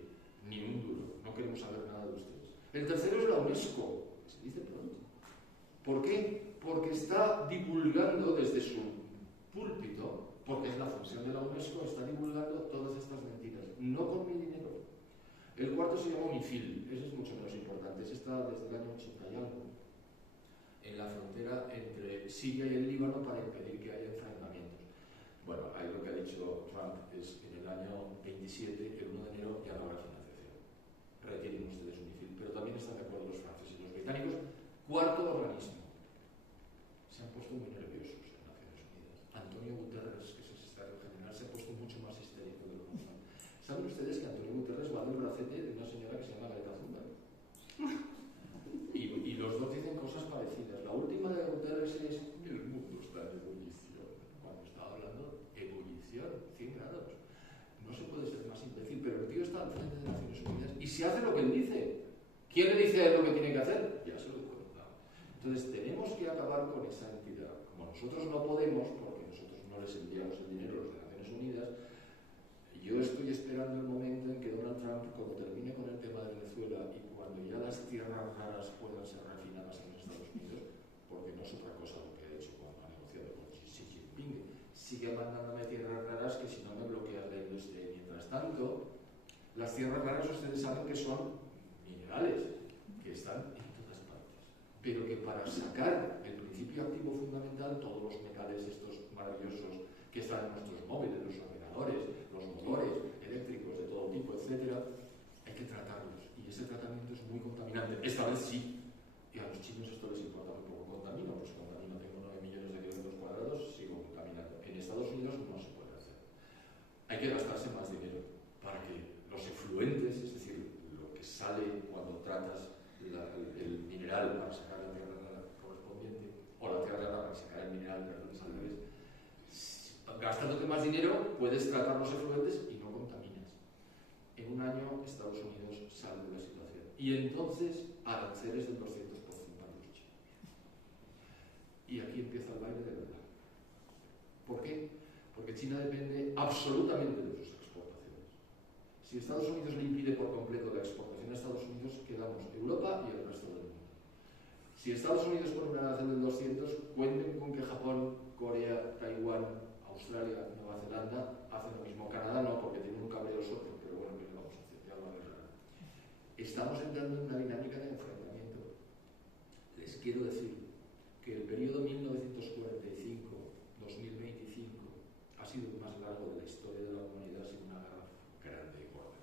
ni un duro, no queremos saber nada de ustedes. El tercero es la UNESCO, que se dice pronto. ¿Por qué? Porque está divulgando desde su púlpito, porque es la función de la UNESCO, está divulgando todas estas mentiras. No con mi dinero, El cuarto se llama UNIFIL, ese es mucho menos importante, ese está desde el año 80 y algo, en la frontera entre Siria y el Líbano para impedir que haya enfrentamientos. Bueno, ahí lo que ha dicho Trump es que en el año 27, el 1 de enero, ya no habrá financiación. Retiren ustedes UNIFIL, pero también están de acuerdo los franceses y los británicos. Cuarto organismo. Se han puesto muy nerviosos en Naciones Unidas. Antonio Guterres, que es el secretario general, se ha puesto mucho más histérico de lo normal. ¿Saben ustedes que Antonio Guterres va del bracete de una señora que se llama Greta Thunberg? Y los dos dicen cosas parecidas. La última de Guterres es: el mundo está en ebullición. Cuando estaba hablando de ebullición, 100 grados. No se puede ser más imbécil, pero el tío está al frente de Naciones Unidas y se hace lo que él dice. ¿Quién le dice a él lo que tiene que hacer? Ya se lo he contado. Entonces tenemos que acabar con esa entidad. Como nosotros no podemos, porque nosotros no les enviamos el dinero a los de Naciones Unidas, yo estoy esperando el momento en que Donald Trump, cuando termine con el tema de Venezuela y cuando ya las tierras raras puedan ser refinadas en Estados Unidos, porque no es otra cosa lo que ha hecho cuando ha negociado con Xi Jinping, sigue mandándome tierras raras que si no me bloqueas la industria. Mientras tanto, las tierras raras ustedes saben que son minerales, que están en todas partes, pero que para sacar el principio activo fundamental, todos los metales estos maravillosos que están en nuestros móviles, los ordenadores, los motores eléctricos de todo tipo, etcétera, hay que tratarlos, y ese tratamiento es muy contaminante. Esta vez sí, y a los chinos esto les importa muy poco. Contamino, pues contamino, tengo 9 millones de kilómetros cuadrados, sigo contaminando. En Estados Unidos no se puede hacer. Hay que gastarse más dinero para que los efluentes, es decir, lo que sale cuando tratas el mineral para sacar la tierra rara correspondiente, o la tierra rara para sacar el mineral, perdón, es al revés. Gastándote más dinero puedes tratar los efluentes y no contaminas. En un año Estados Unidos sale de la situación y entonces aranceles del 200% para los chinos. Y aquí empieza el baile de verdad. ¿Por qué? Porque China depende absolutamente de sus exportaciones. Si Estados Unidos le impide por completo la exportación a Estados Unidos, quedamos Europa y el resto del mundo. Si Estados Unidos pone un arancel del 200, cuenten con que Japón, Corea, Taiwán, Australia, Nueva Zelanda hacen lo mismo. Canadá no, porque tienen un cabreo solo, pero bueno, ¿qué le vamos a hacer? Ya lo arreglarán. Estamos entrando en una dinámica de enfrentamiento. Les quiero decir que el periodo 1945-2025 ha sido el más largo de la historia de la humanidad sin una guerra grande y gorda.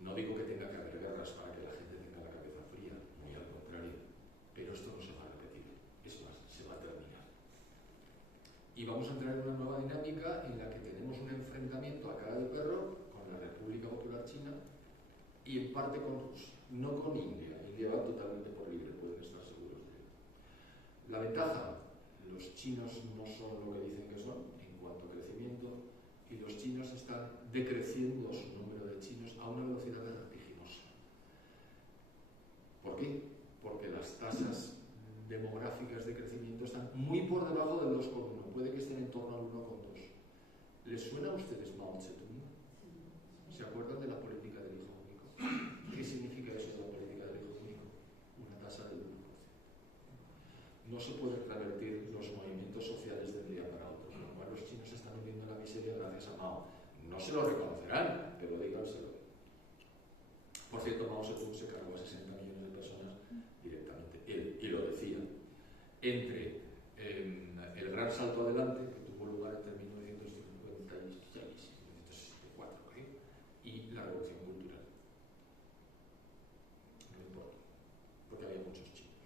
No digo que tenga que haber guerras para que la gente tenga la cabeza fría, muy al contrario, pero esto no se va a repetir, es más, se va a terminar. Y vamos a entrar en una nueva dinámica en la que tenemos un enfrentamiento a cara de perro con la República Popular China y en parte con Rusia, no con India. India va totalmente por libre, pueden estar seguros de ello. La ventaja, los chinos no son lo que dicen que son en cuanto a crecimiento, y los chinos están decreciendo su número de chinos a una velocidad vertiginosa. ¿Por qué? Porque las tasas demográficas de crecimiento están muy por debajo del 2,1, puede que estén en torno al 1,2. ¿Les suena a ustedes Mao Zedong? ¿Se acuerdan de la política del hijo único? ¿Qué significa eso de la política del hijo único? Una tasa del 1%. No se pueden revertir los movimientos sociales de un día para otro, con lo cual los chinos están viviendo la miseria gracias a Mao. No se lo reconocerán, pero díganselo. Por cierto, Mao Zedong se cargó a 60 millones de personas directamente, él, y lo decía. Entre el gran salto adelante que tuvo lugar entre 1956 y 1964 y la revolución cultural. No importa, porque había muchos chinos.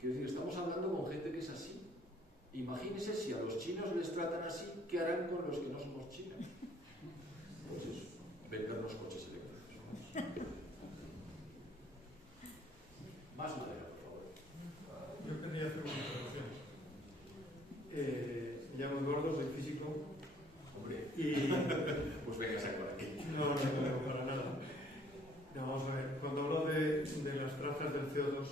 Quiero decir, estamos hablando con gente que es así. Imagínense si a los chinos les tratan así, ¿qué harán con los que no somos chinos? Pues eso, vendernos coches eléctricos. Más madera, por favor. Yo quería hacer una intervención. Me llamo Eduardo, soy físico. Hombre, Y... pues venga, saco aquí. No, para nada. No, vamos a ver, cuando hablo de las trazas del CO2,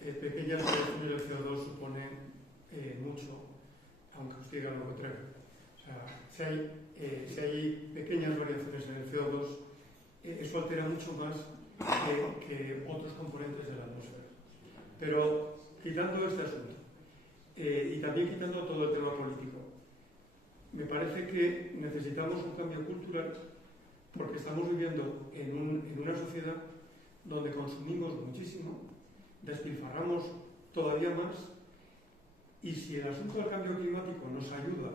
pequeñas variaciones del CO2 suponen mucho, aunque os digan lo contrario. O sea, si hay pequeñas variaciones en el CO2, eso altera mucho más que otros componentes de la atmósfera. Pero quitando este asunto, y también quitando todo el tema político, me parece que necesitamos un cambio cultural porque estamos viviendo en una sociedad donde consumimos muchísimo, despilfarramos todavía más, y si el asunto del cambio climático nos ayuda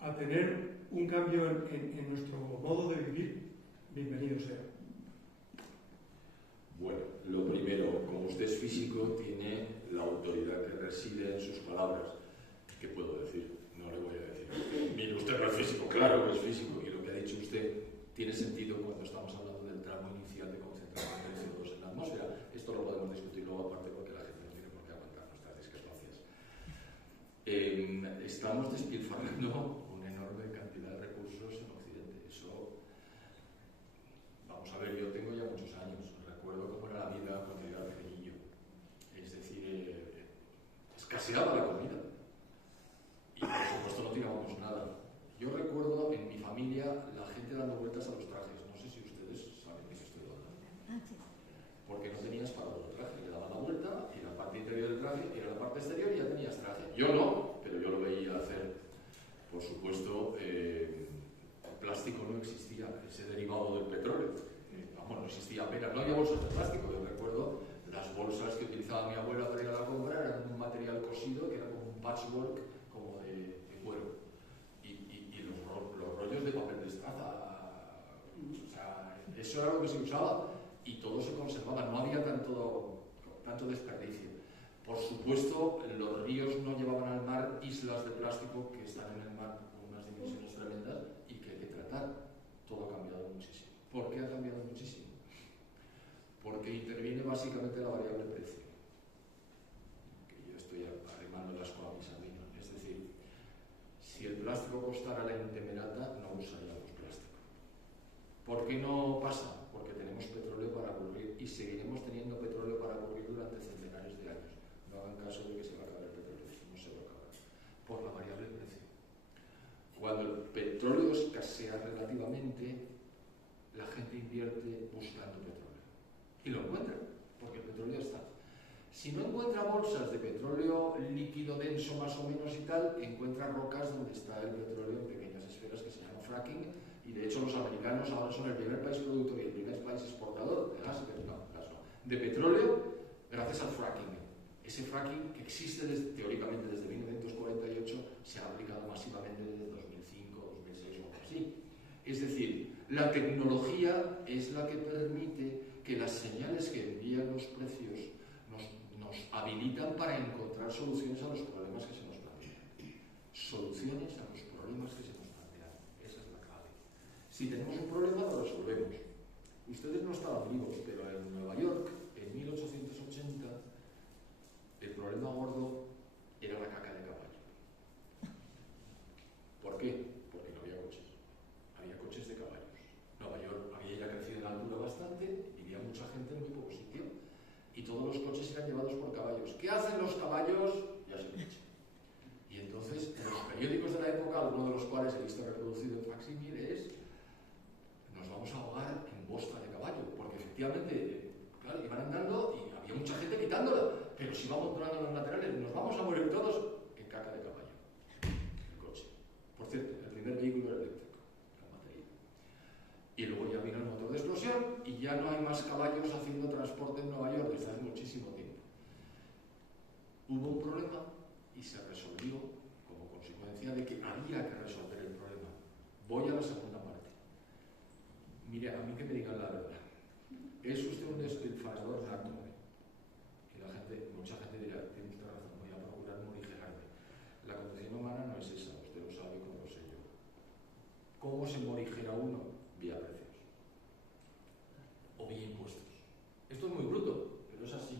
a tener un cambio en nuestro modo de vivir, bienvenido sea. Bueno, lo primero, como usted es físico, tiene la autoridad que reside en sus palabras. ¿Qué puedo decir? No le voy a decir. Mire, usted no es físico, claro que es físico, y lo que ha dicho usted tiene sentido cuando estamos hablando del tramo inicial de concentración de CO2 en la atmósfera. Esto lo podemos discutir luego aparte porque la gente no tiene por qué aguantar nuestras discrepancias. Estamos despilfarrando una enorme cantidad de recursos en Occidente. Eso, vamos a ver, yo tengo ya muchos años. Recuerdo cómo era la vida cuando yo era pequeñillo. Es decir, escaseaba la comida. Y por supuesto no tirábamos nada. Yo recuerdo en mi familia la gente dando vueltas a los trajes. No sé si ustedes saben de qué estoy hablando. Porque no tenías para otro traje. Le daban la vuelta y la parte interior del traje era la parte exterior y ya tenías traje. Yo no, pero yo lo veía hacer. Por supuesto, el plástico no existía, ese derivado del petróleo. Vamos, no existía apenas, no había bolsas de plástico. Yo recuerdo las bolsas que utilizaba mi abuela para ir a la compra, eran un material cosido que era como un patchwork, como de cuero. Y los rollos de papel de estraza, o sea, eso era lo que se usaba y todo se conservaba, no había tanto desperdicio. Por supuesto, los ríos no llevaban al mar islas de plástico que están en el mar con unas dimensiones tremendas y que hay que tratar. Todo ha cambiado muchísimo. ¿Por qué ha cambiado muchísimo? Porque interviene básicamente la variable precio. Que yo estoy arrimando las cosas a mis amigos. Es decir, si el plástico costara la intemerata, no usaríamos plástico. ¿Por qué no pasa? Porque tenemos petróleo para aburrir y seguiremos teniendo petróleo para aburrir durante centenares de años. No hagan caso de que se va a acabar el petróleo, no se va a acabar. Por la variable precio. Cuando el petróleo escasea relativamente, la gente invierte buscando petróleo. Y lo encuentra, porque el petróleo está. Si no encuentra bolsas de petróleo líquido denso más o menos y tal, encuentra rocas donde está el petróleo en pequeñas esferas que se llama fracking, y de hecho los americanos ahora son el primer país productor y el primer país exportador de gas, de petróleo gracias al fracking. Ese fracking que existe teóricamente desde 1948 se ha aplicado masivamente desde 2005, 2006 o algo así. Es decir, la tecnología es la que permite que las señales que envían los precios nos habilitan para encontrar soluciones a los problemas que se nos plantean. Soluciones a los problemas que se nos plantean. Esa es la clave. Si tenemos un problema, lo resolvemos. Ustedes no estaban vivos, pero en Nueva York, en 1880, el problema gordo era la caca de caballo. ¿Por qué? Porque no había coches. Había coches de caballos. Nueva York había ya crecido en altura bastante y había mucha gente en muy poco sitio. Y todos los coches eran llevados por caballos. ¿Qué hacen los caballos? Ya se lo he dicho. Y entonces, en los periódicos de la época, alguno de los cuales he visto reproducido en facsímil es: nos vamos a ahogar en bosta de caballo. Porque efectivamente, claro, iban andando y había mucha gente quitándola. Pero si vamos controlando los laterales, nos vamos a morir todos en caca de caballo. El coche. Por cierto, el primer vehículo era eléctrico, la batería. Y luego ya vino el motor de explosión y ya no hay más caballos haciendo transporte en Nueva York desde hace muchísimo tiempo. Hubo un problema y se resolvió como consecuencia de que había que resolver el problema. Voy a la segunda parte. Mire, a mí que me digan la verdad. ¿Es usted un despilfarrador nato? Y la gente, mucha gente dirá: tiene usted razón, voy a procurar morigerarme. La condición humana no es esa, usted lo sabe como lo sé yo. ¿Cómo se morigera uno? Vía precios. O vía impuestos. Esto es muy bruto, pero es así.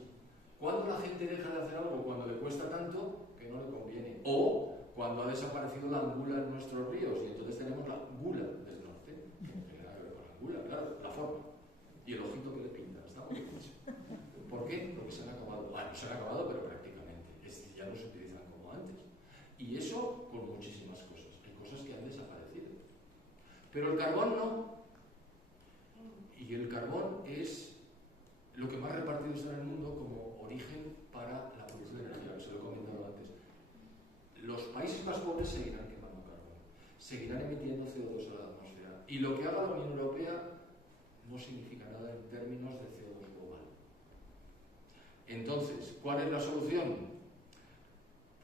¿Cuándo la gente deja de hacer algo? Cuando le cuesta tanto que no le conviene. O cuando ha desaparecido la angula en nuestros ríos y entonces tenemos la gula del norte. Que no tiene nada que ver con la angula, claro, la forma. Y el ojito que le pintan, está muy bien hecho. ¿Por qué? Porque se han acabado. Bueno, se han acabado, pero prácticamente. Ya no se utilizan como antes. Y eso con muchísimas cosas. Hay cosas que han desaparecido. Pero el carbón no. Y el carbón es lo que más repartido está en el mundo como origen para la producción de energía, que se lo he comentado antes. Los países más pobres seguirán quemando carbón, seguirán emitiendo CO2 a la atmósfera Y lo que haga la Unión Europea no significa nada en términos de CO2 global. Entonces, ¿cuál es la solución?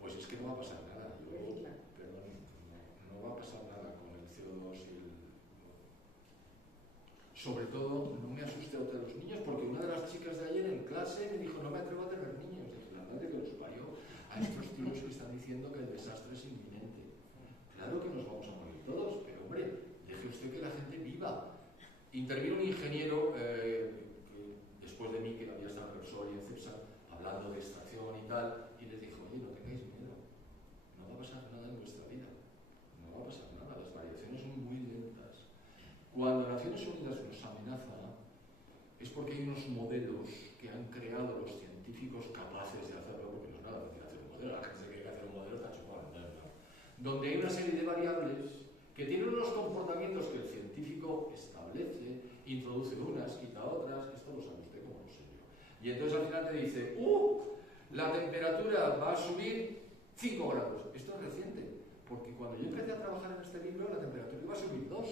Pues es que no va a pasar nada. No va a pasar nada con el CO2 y el... Sobre todo, no me asuste a los niños, porque una de las chicas de ayer en clase me dijo, no me atrevo a tener niños. Dije, la madre que los parió a estos tíos que están diciendo que el desastre es inminente. Claro que nos vamos a morir todos, pero hombre, deje usted que la gente viva. Intervino un ingeniero que después de mí, que había estado en Repsol y en Cepsa, hablando de extracción y tal, y les dijo, oye, no tengáis miedo, no va a pasar nada en vuestra vida, no va a pasar nada, las variaciones son muy lentas. Cuando Naciones Unidas nos amenaza, es porque hay unos modelos que han creado los científicos capaces de hacerlo, porque no es nada fácil hacer un modelo, la gente se cree que hacer un modelo está chupado, donde hay una serie de variables que tienen unos comportamientos que el científico establece, introduce unas, quita otras, esto lo sabe usted como lo sé yo. Y entonces al final te dice, la temperatura va a subir 5 grados. Esto es reciente, porque cuando yo empecé a trabajar en este libro, la temperatura iba a subir 2.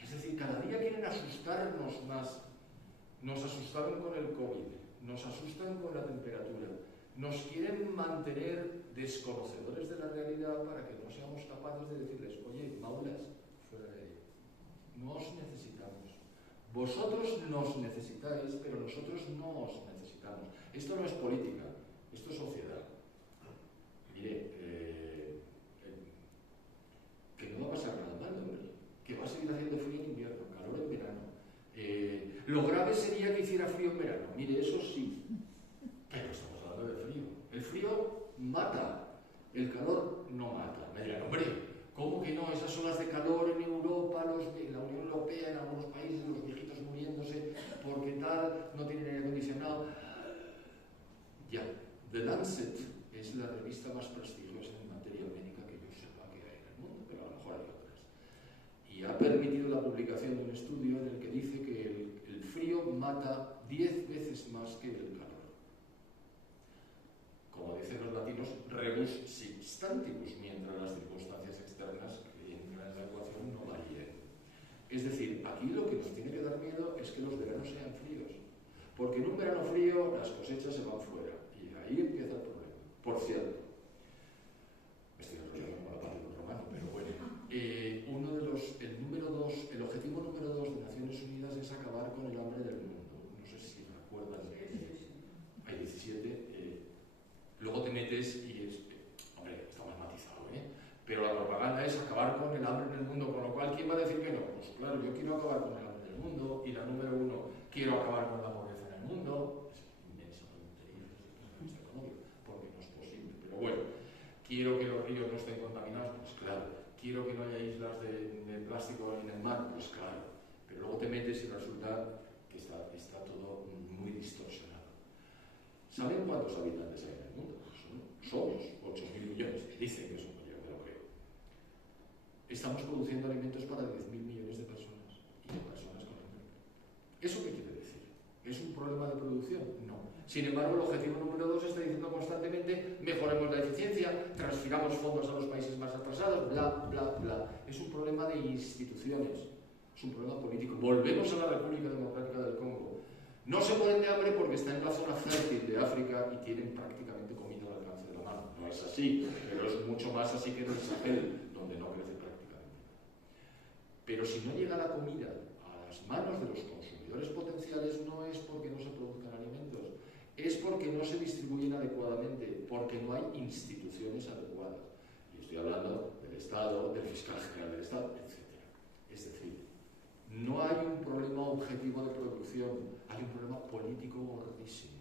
Es decir, cada día quieren asustarnos más. Nos asustaron con el COVID, nos asustan con la temperatura, nos quieren mantener desconocedores de la realidad para que no seamos capaces de decirles, oye, maulas, fuera de ahí. No os necesitamos. Vosotros nos necesitáis, pero nosotros no os necesitamos. Esto no es política, esto es sociedad. Mire, que no va a pasar nada mal, hombre. Que va a seguir haciendo frío en invierno, calor en verano. Lo grave sería que hiciera frío en verano. Mire, eso sí. Pero estamos hablando de frío. El frío mata, el calor no mata. Me dirán, hombre, ¿cómo que no? Esas olas de calor en Europa, en la Unión Europea, en algunos países, los viejitos muriéndose porque tal, no tienen aire acondicionado. Ya, The Lancet es la revista más prestigiosa en materia médica que yo sepa que hay en el mundo, pero a lo mejor hay otras. Y ha permitido la publicación de un estudio en el que dice que el frío mata 10 veces más que el calor. Como dicen los latinos, rebus sic stantibus, mientras las circunstancias externas que entran en la ecuación no varíen. Es decir, aquí lo que nos tiene que dar miedo es que los veranos sean fríos, porque en un verano frío las cosechas se van fuera y ahí empieza el problema. Por cierto, me estoy enrollando con la parte del romano, pero bueno, el objetivo número 2 de Naciones Unidas es acabar con el hambre del mundo. No sé si recuerdan, hay 17. Luego te metes y es, hombre, está más matizado, pero la propaganda es acabar con el hambre en el mundo, con lo cual, ¿quién va a decir que no? Pues claro, yo quiero acabar con el hambre en el mundo, y la número 1, quiero acabar con la pobreza en el mundo. Es inmensa tontería desde el punto de vista económico, porque no es posible, pero bueno, quiero que los ríos no estén contaminados, pues claro, quiero que no haya islas de plástico en el mar, pues claro, pero luego te metes y resulta que está todo muy distorsionado. ¿Saben cuántos habitantes hay en el mundo? Somos 8.000 millones. Dicen que somos, yo me lo creo. Estamos produciendo alimentos para 10.000 millones de personas y de personas con hambre. ¿Eso qué quiere decir? ¿Es un problema de producción? No. Sin embargo, el objetivo número 2 está diciendo constantemente mejoremos la eficiencia, transfiramos fondos a los países más atrasados, bla, bla, bla. Es un problema de instituciones, es un problema político. Volvemos a la República Democrática del Congo. No se mueren de hambre porque están en la zona fértil de África y tienen prácticamente comida al alcance de la mano. No es así, pero es mucho más así que en el Sahel, donde no crece prácticamente. Pero si no llega la comida a las manos de los consumidores potenciales, no es porque no se produzcan alimentos, es porque no se distribuyen adecuadamente, porque no hay instituciones adecuadas. Y estoy hablando del Estado, del fiscal general del Estado, etc. Es decir, no hay un problema objetivo de producción, hay un problema político gordísimo.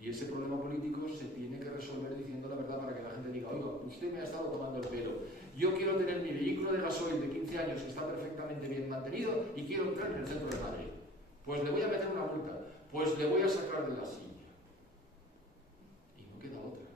Y ese problema político se tiene que resolver diciendo la verdad para que la gente diga, oiga, usted me ha estado tomando el pelo, yo quiero tener mi vehículo de gasoil de 15 años que está perfectamente bien mantenido y quiero entrar en el centro de Madrid. Pues le voy a meter una multa, pues le voy a sacar de la silla. Y no queda otra.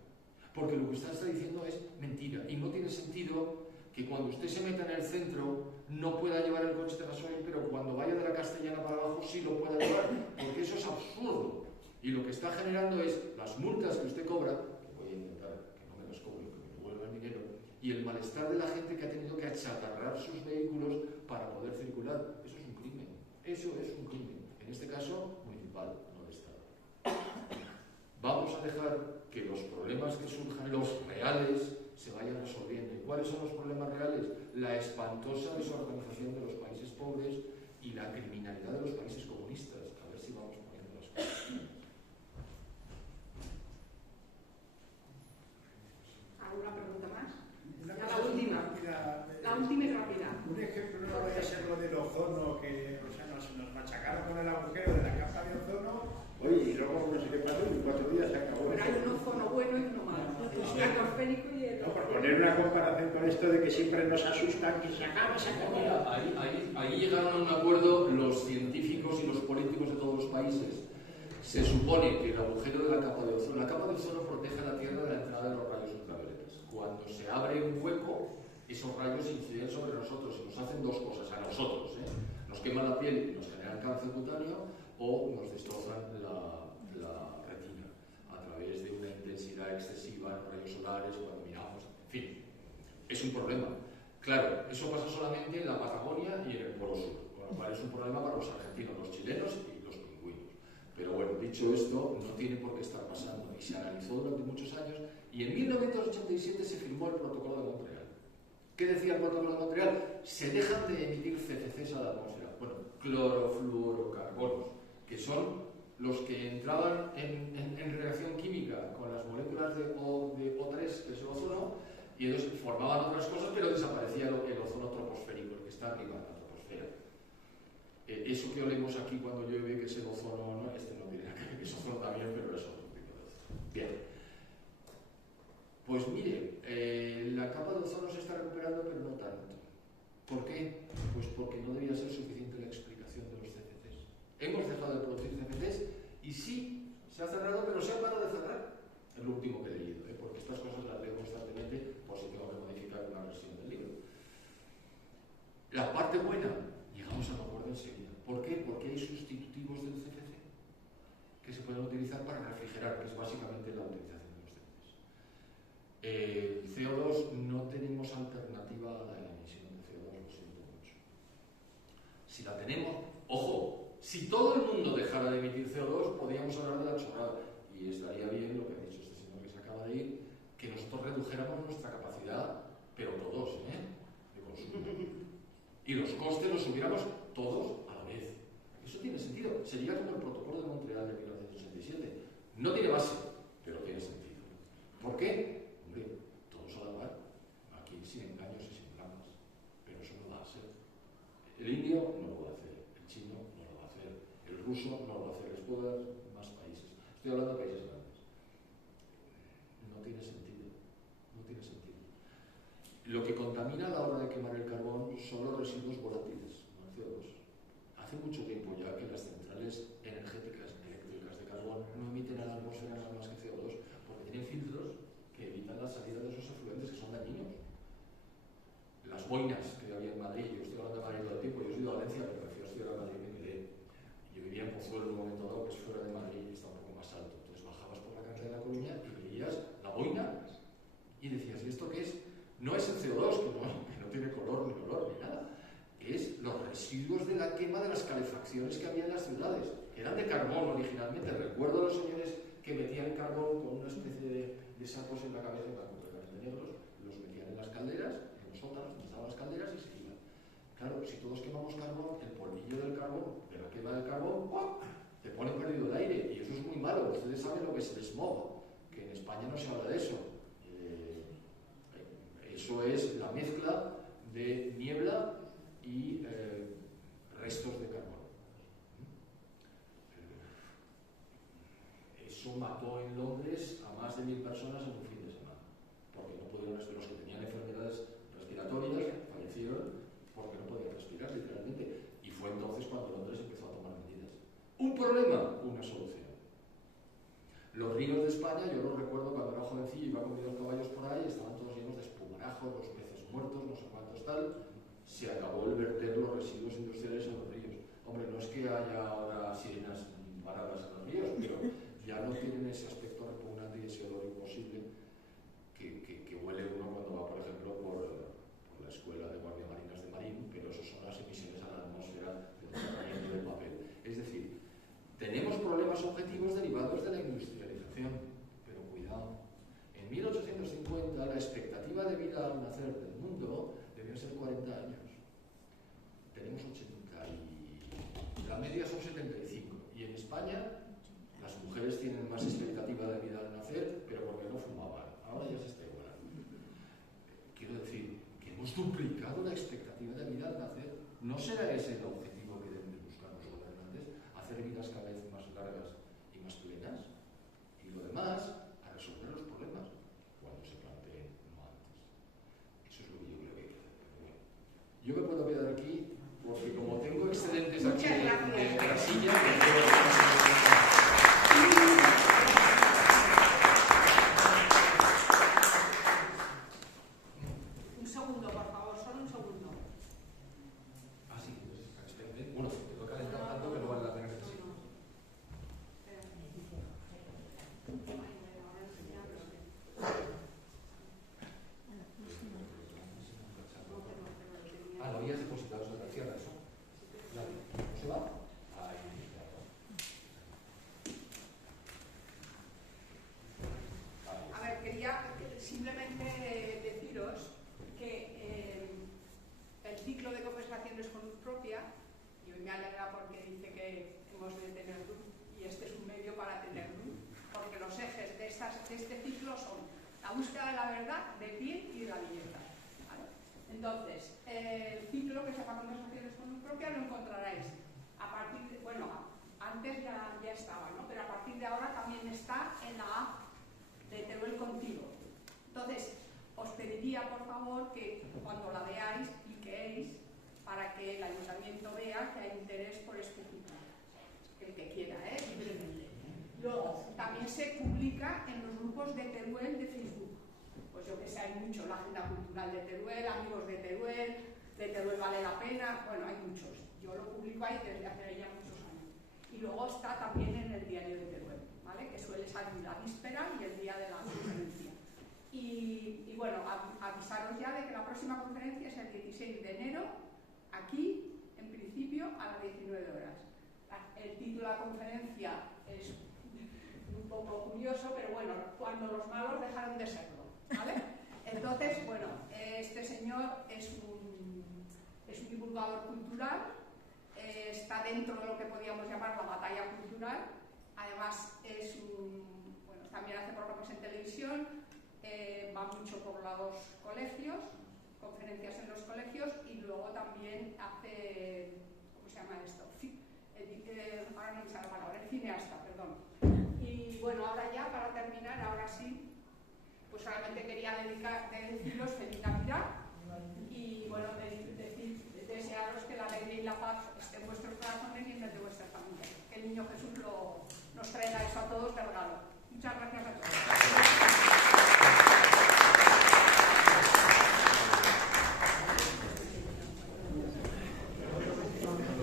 Porque lo que usted está diciendo es mentira y no tiene sentido que cuando usted se meta en el centro no pueda llevar el coche de gasoil, pero cuando vaya de la Castellana para abajo sí lo pueda llevar, porque eso es absurdo. Y lo que está generando es las multas que usted cobra, que voy a intentar que no me las cobre, que me devuelva el dinero, y el malestar de la gente que ha tenido que achatarrar sus vehículos para poder circular. Eso es un crimen. Eso es un crimen. En este caso, municipal, no de Estado. Vamos a dejar que los problemas que surjan, los reales, se vayan resolviendo. ¿Y cuáles son los problemas reales? La espantosa desorganización de los países pobres y la criminalidad de los países comunistas. A ver si vamos poniendo las cosas. ¿Alguna pregunta más? Ya la última. La última y rápida. Un ejemplo no vaya a ser lo del ozono, que o sea, nos machacaron con el agujero de la capa de ozono. Oye, y luego no sé qué pasó, en 4 días se acabó. Pero hay un ozono bueno y uno malo. El estratosférico y el... No, por poner una comparación con esto de que siempre nos asustan que se acaba, se acaba. Mira, ahí llegaron a un acuerdo los científicos y los políticos de todos los países. Se supone que el agujero de la capa de ozono protege a la Tierra de la entrada de los rayos ultravioletas. Cuando se abre un hueco, esos rayos inciden sobre nosotros y nos hacen dos cosas a nosotros, ¿eh? Nos queman la piel y nos generan cáncer cutáneo o nos destrozan la retina a través de una intensidad excesiva en rayos solares cuando miramos, en fin, es un problema. Claro, eso pasa solamente en la Patagonia y en el Polo Sur, con lo cual es un problema para los argentinos, los chilenos y los pingüinos. Pero bueno, dicho esto, no tiene por qué estar pasando y se analizó durante muchos años y en 1987 se firmó el Protocolo de Montreal. ¿Qué decía el Protocolo de Montreal? Se dejan de emitir CFCs a la atmósfera. Bueno, clorofluorocarbonos, que son los que entraban en reacción química con las moléculas de O3, que es el ozono, y ellos formaban otras cosas, pero desaparecía el ozono troposférico, el que está arriba en la troposfera. Eso que olemos aquí cuando llueve, que es el ozono, ¿no? Este no tiene nada que ver, es ozono también, pero es otro tipo de ozono. Bien. Pues mire, la capa de ozono se está recuperando, pero no tanto. ¿Por qué? Pues porque no debía ser suficiente la explicación de los CFCs. Hemos dejado de producir CFCs y sí, se ha cerrado, pero se ha parado de cerrar. Es lo último que he leído, porque estas cosas las leo constantemente por si tengo que modificar una versión del libro. La parte buena, llegamos al acuerdo enseguida. ¿Por qué? Porque hay sustitutivos del CFC que se pueden utilizar para refrigerar, que es básicamente la utilización de los CFCs. El CO2 no tenemos alternativa a la emisión de CO2, lo siento mucho. Si la tenemos, ojo, si todo el mundo dejara de emitir CO2, podríamos hablar de la chorrada. Y estaría bien lo que ha dicho este señor que se acaba de ir, que nosotros redujéramos nuestra capacidad, pero todos, de consumo. Y los costes los subiéramos todos a la vez. Eso tiene sentido. Sería como el Protocolo de Montreal de 1987. No tiene base, pero tiene sentido. ¿Por qué? Hombre, todos a la par. Aquí sin engaños y sin trampas. Pero eso no va a ser. El indio no lo va a hacer. El chino no lo va a hacer. El ruso no lo va a hacer. Les puedo dar más países. Estoy hablando de países grandes. No tiene sentido. No tiene sentido. Lo que contamina a la hora de quemar el carbón son los residuos volátiles, no el CO2. Hace mucho tiempo ya que las centrales energéticas eléctricas de carbón no emiten a la atmósfera nada más que CO2 porque tienen filtros que evitan la salida de esos efluentes que son dañinos. Las boinas que había en Madrid, yo estoy hablando de Madrid todo el tiempo, yo soy de Valencia, pero prefiero estudiar a Madrid y me quedé. Yo vivía en Pozuelo en un momento dado, que es fuera de Madrid y está un poco más alto. Entonces bajabas por la calle de La Coruña y veías la boina y decías, ¿y esto qué es? No es el CO2, que no tiene color ni olor ni nada. Es los residuos de la quema de las calefacciones que había en las ciudades. Eran de carbón originalmente. Recuerdo a los señores que metían carbón con una especie de sacos en la cabeza, completamente negros, los metían en las calderas, en los sótanos, donde estaban las calderas y se iban. Claro, si todos quemamos carbón, el polvillo del carbón, de la quema del carbón, ¡pum!, te pone perdido el aire. Y eso es muy malo. Ustedes saben lo que es el smog, que en España no se habla de eso. Eso es la mezcla de niebla y restos de carbón. Eso mató en Londres a más de 1000 personas en un fin de semana, porque no pudieron respirar. Los que tenían enfermedades respiratorias fallecieron porque no podían respirar, literalmente. Y fue entonces cuando Londres empezó a tomar medidas. Un problema, una solución. Los ríos de España, yo lo recuerdo cuando era jovencillo, iba con mis caballos por ahí, estaban todos llenos de espumarajos, los peces muertos, no sé cuántos tal. Se acabó el verter los residuos industriales en los ríos. Hombre, no es que haya ahora sirenas paradas en los ríos, pero ya no tienen ese aspecto repugnante y ese olor imposible que huele uno cuando va, por ejemplo, hemos duplicado la expectativa de vida al nacer. ¿No será ese el objetivo que deben de buscar los gobernantes? Hacer vidas cada vez más largas y más plenas. Y lo demás, a resolver los problemas cuando se planteen, no antes. Eso es lo que yo creo que hay que hacer. Bueno, yo me puedo quedar aquí porque como tengo excedentes aquí de la silla, Un segundo, por favor, solo un segundo. ah, sí, bueno, te toca calentar tanto que no vale la pena que te sigas. Ah, lo habías depositado sobre la tierra, eso. ¿No se va? Ahí, A ver, quería simplemente deciros que el ciclo de conversaciones con luz propia, y hoy me alegra porque dice que hemos de tener luz, y este es un medio para tener luz, porque los ejes de este ciclo son la búsqueda de la verdad, de pie y de la belleza. ¿Vale? Entonces, el ciclo que se llama Conversaciones con luz propia lo encontraréis a partir de, bueno, antes ya estaba, ¿no? Pero a partir de ahora también está en la app de Teruel Contigo. Entonces, os pediría por favor que cuando la veáis cliquéis para que el ayuntamiento vea que hay interés por este ciclo. El que quiera, libremente. Luego, también se publica en los grupos de Teruel de Facebook. Pues yo que sé, hay mucho, la Agenda Cultural de Teruel, Amigos de Teruel Vale la Pena, bueno, hay muchos. Yo lo publico ahí desde hace ya muchos años. Y luego está también en el diario de Teruel, ¿vale? Que suele salir la víspera y el día de la conferencia. Y bueno, avisaros ya de que la próxima conferencia es el 16 de enero, aquí, en principio, a las 19 horas. El título de la conferencia es un poco curioso, pero bueno, cuando los malos dejaron de serlo, ¿vale? Entonces, bueno, este señor es un divulgador cultural, está dentro de lo que podríamos llamar la batalla cultural, además bueno, también hace programas en televisión, va mucho por los colegios, conferencias en los colegios, y luego también hace, ¿cómo se llama esto? Ahora no me sale la palabra, es cineasta, perdón. Y bueno, ahora ya, para terminar, ahora sí, pues solamente quería deciros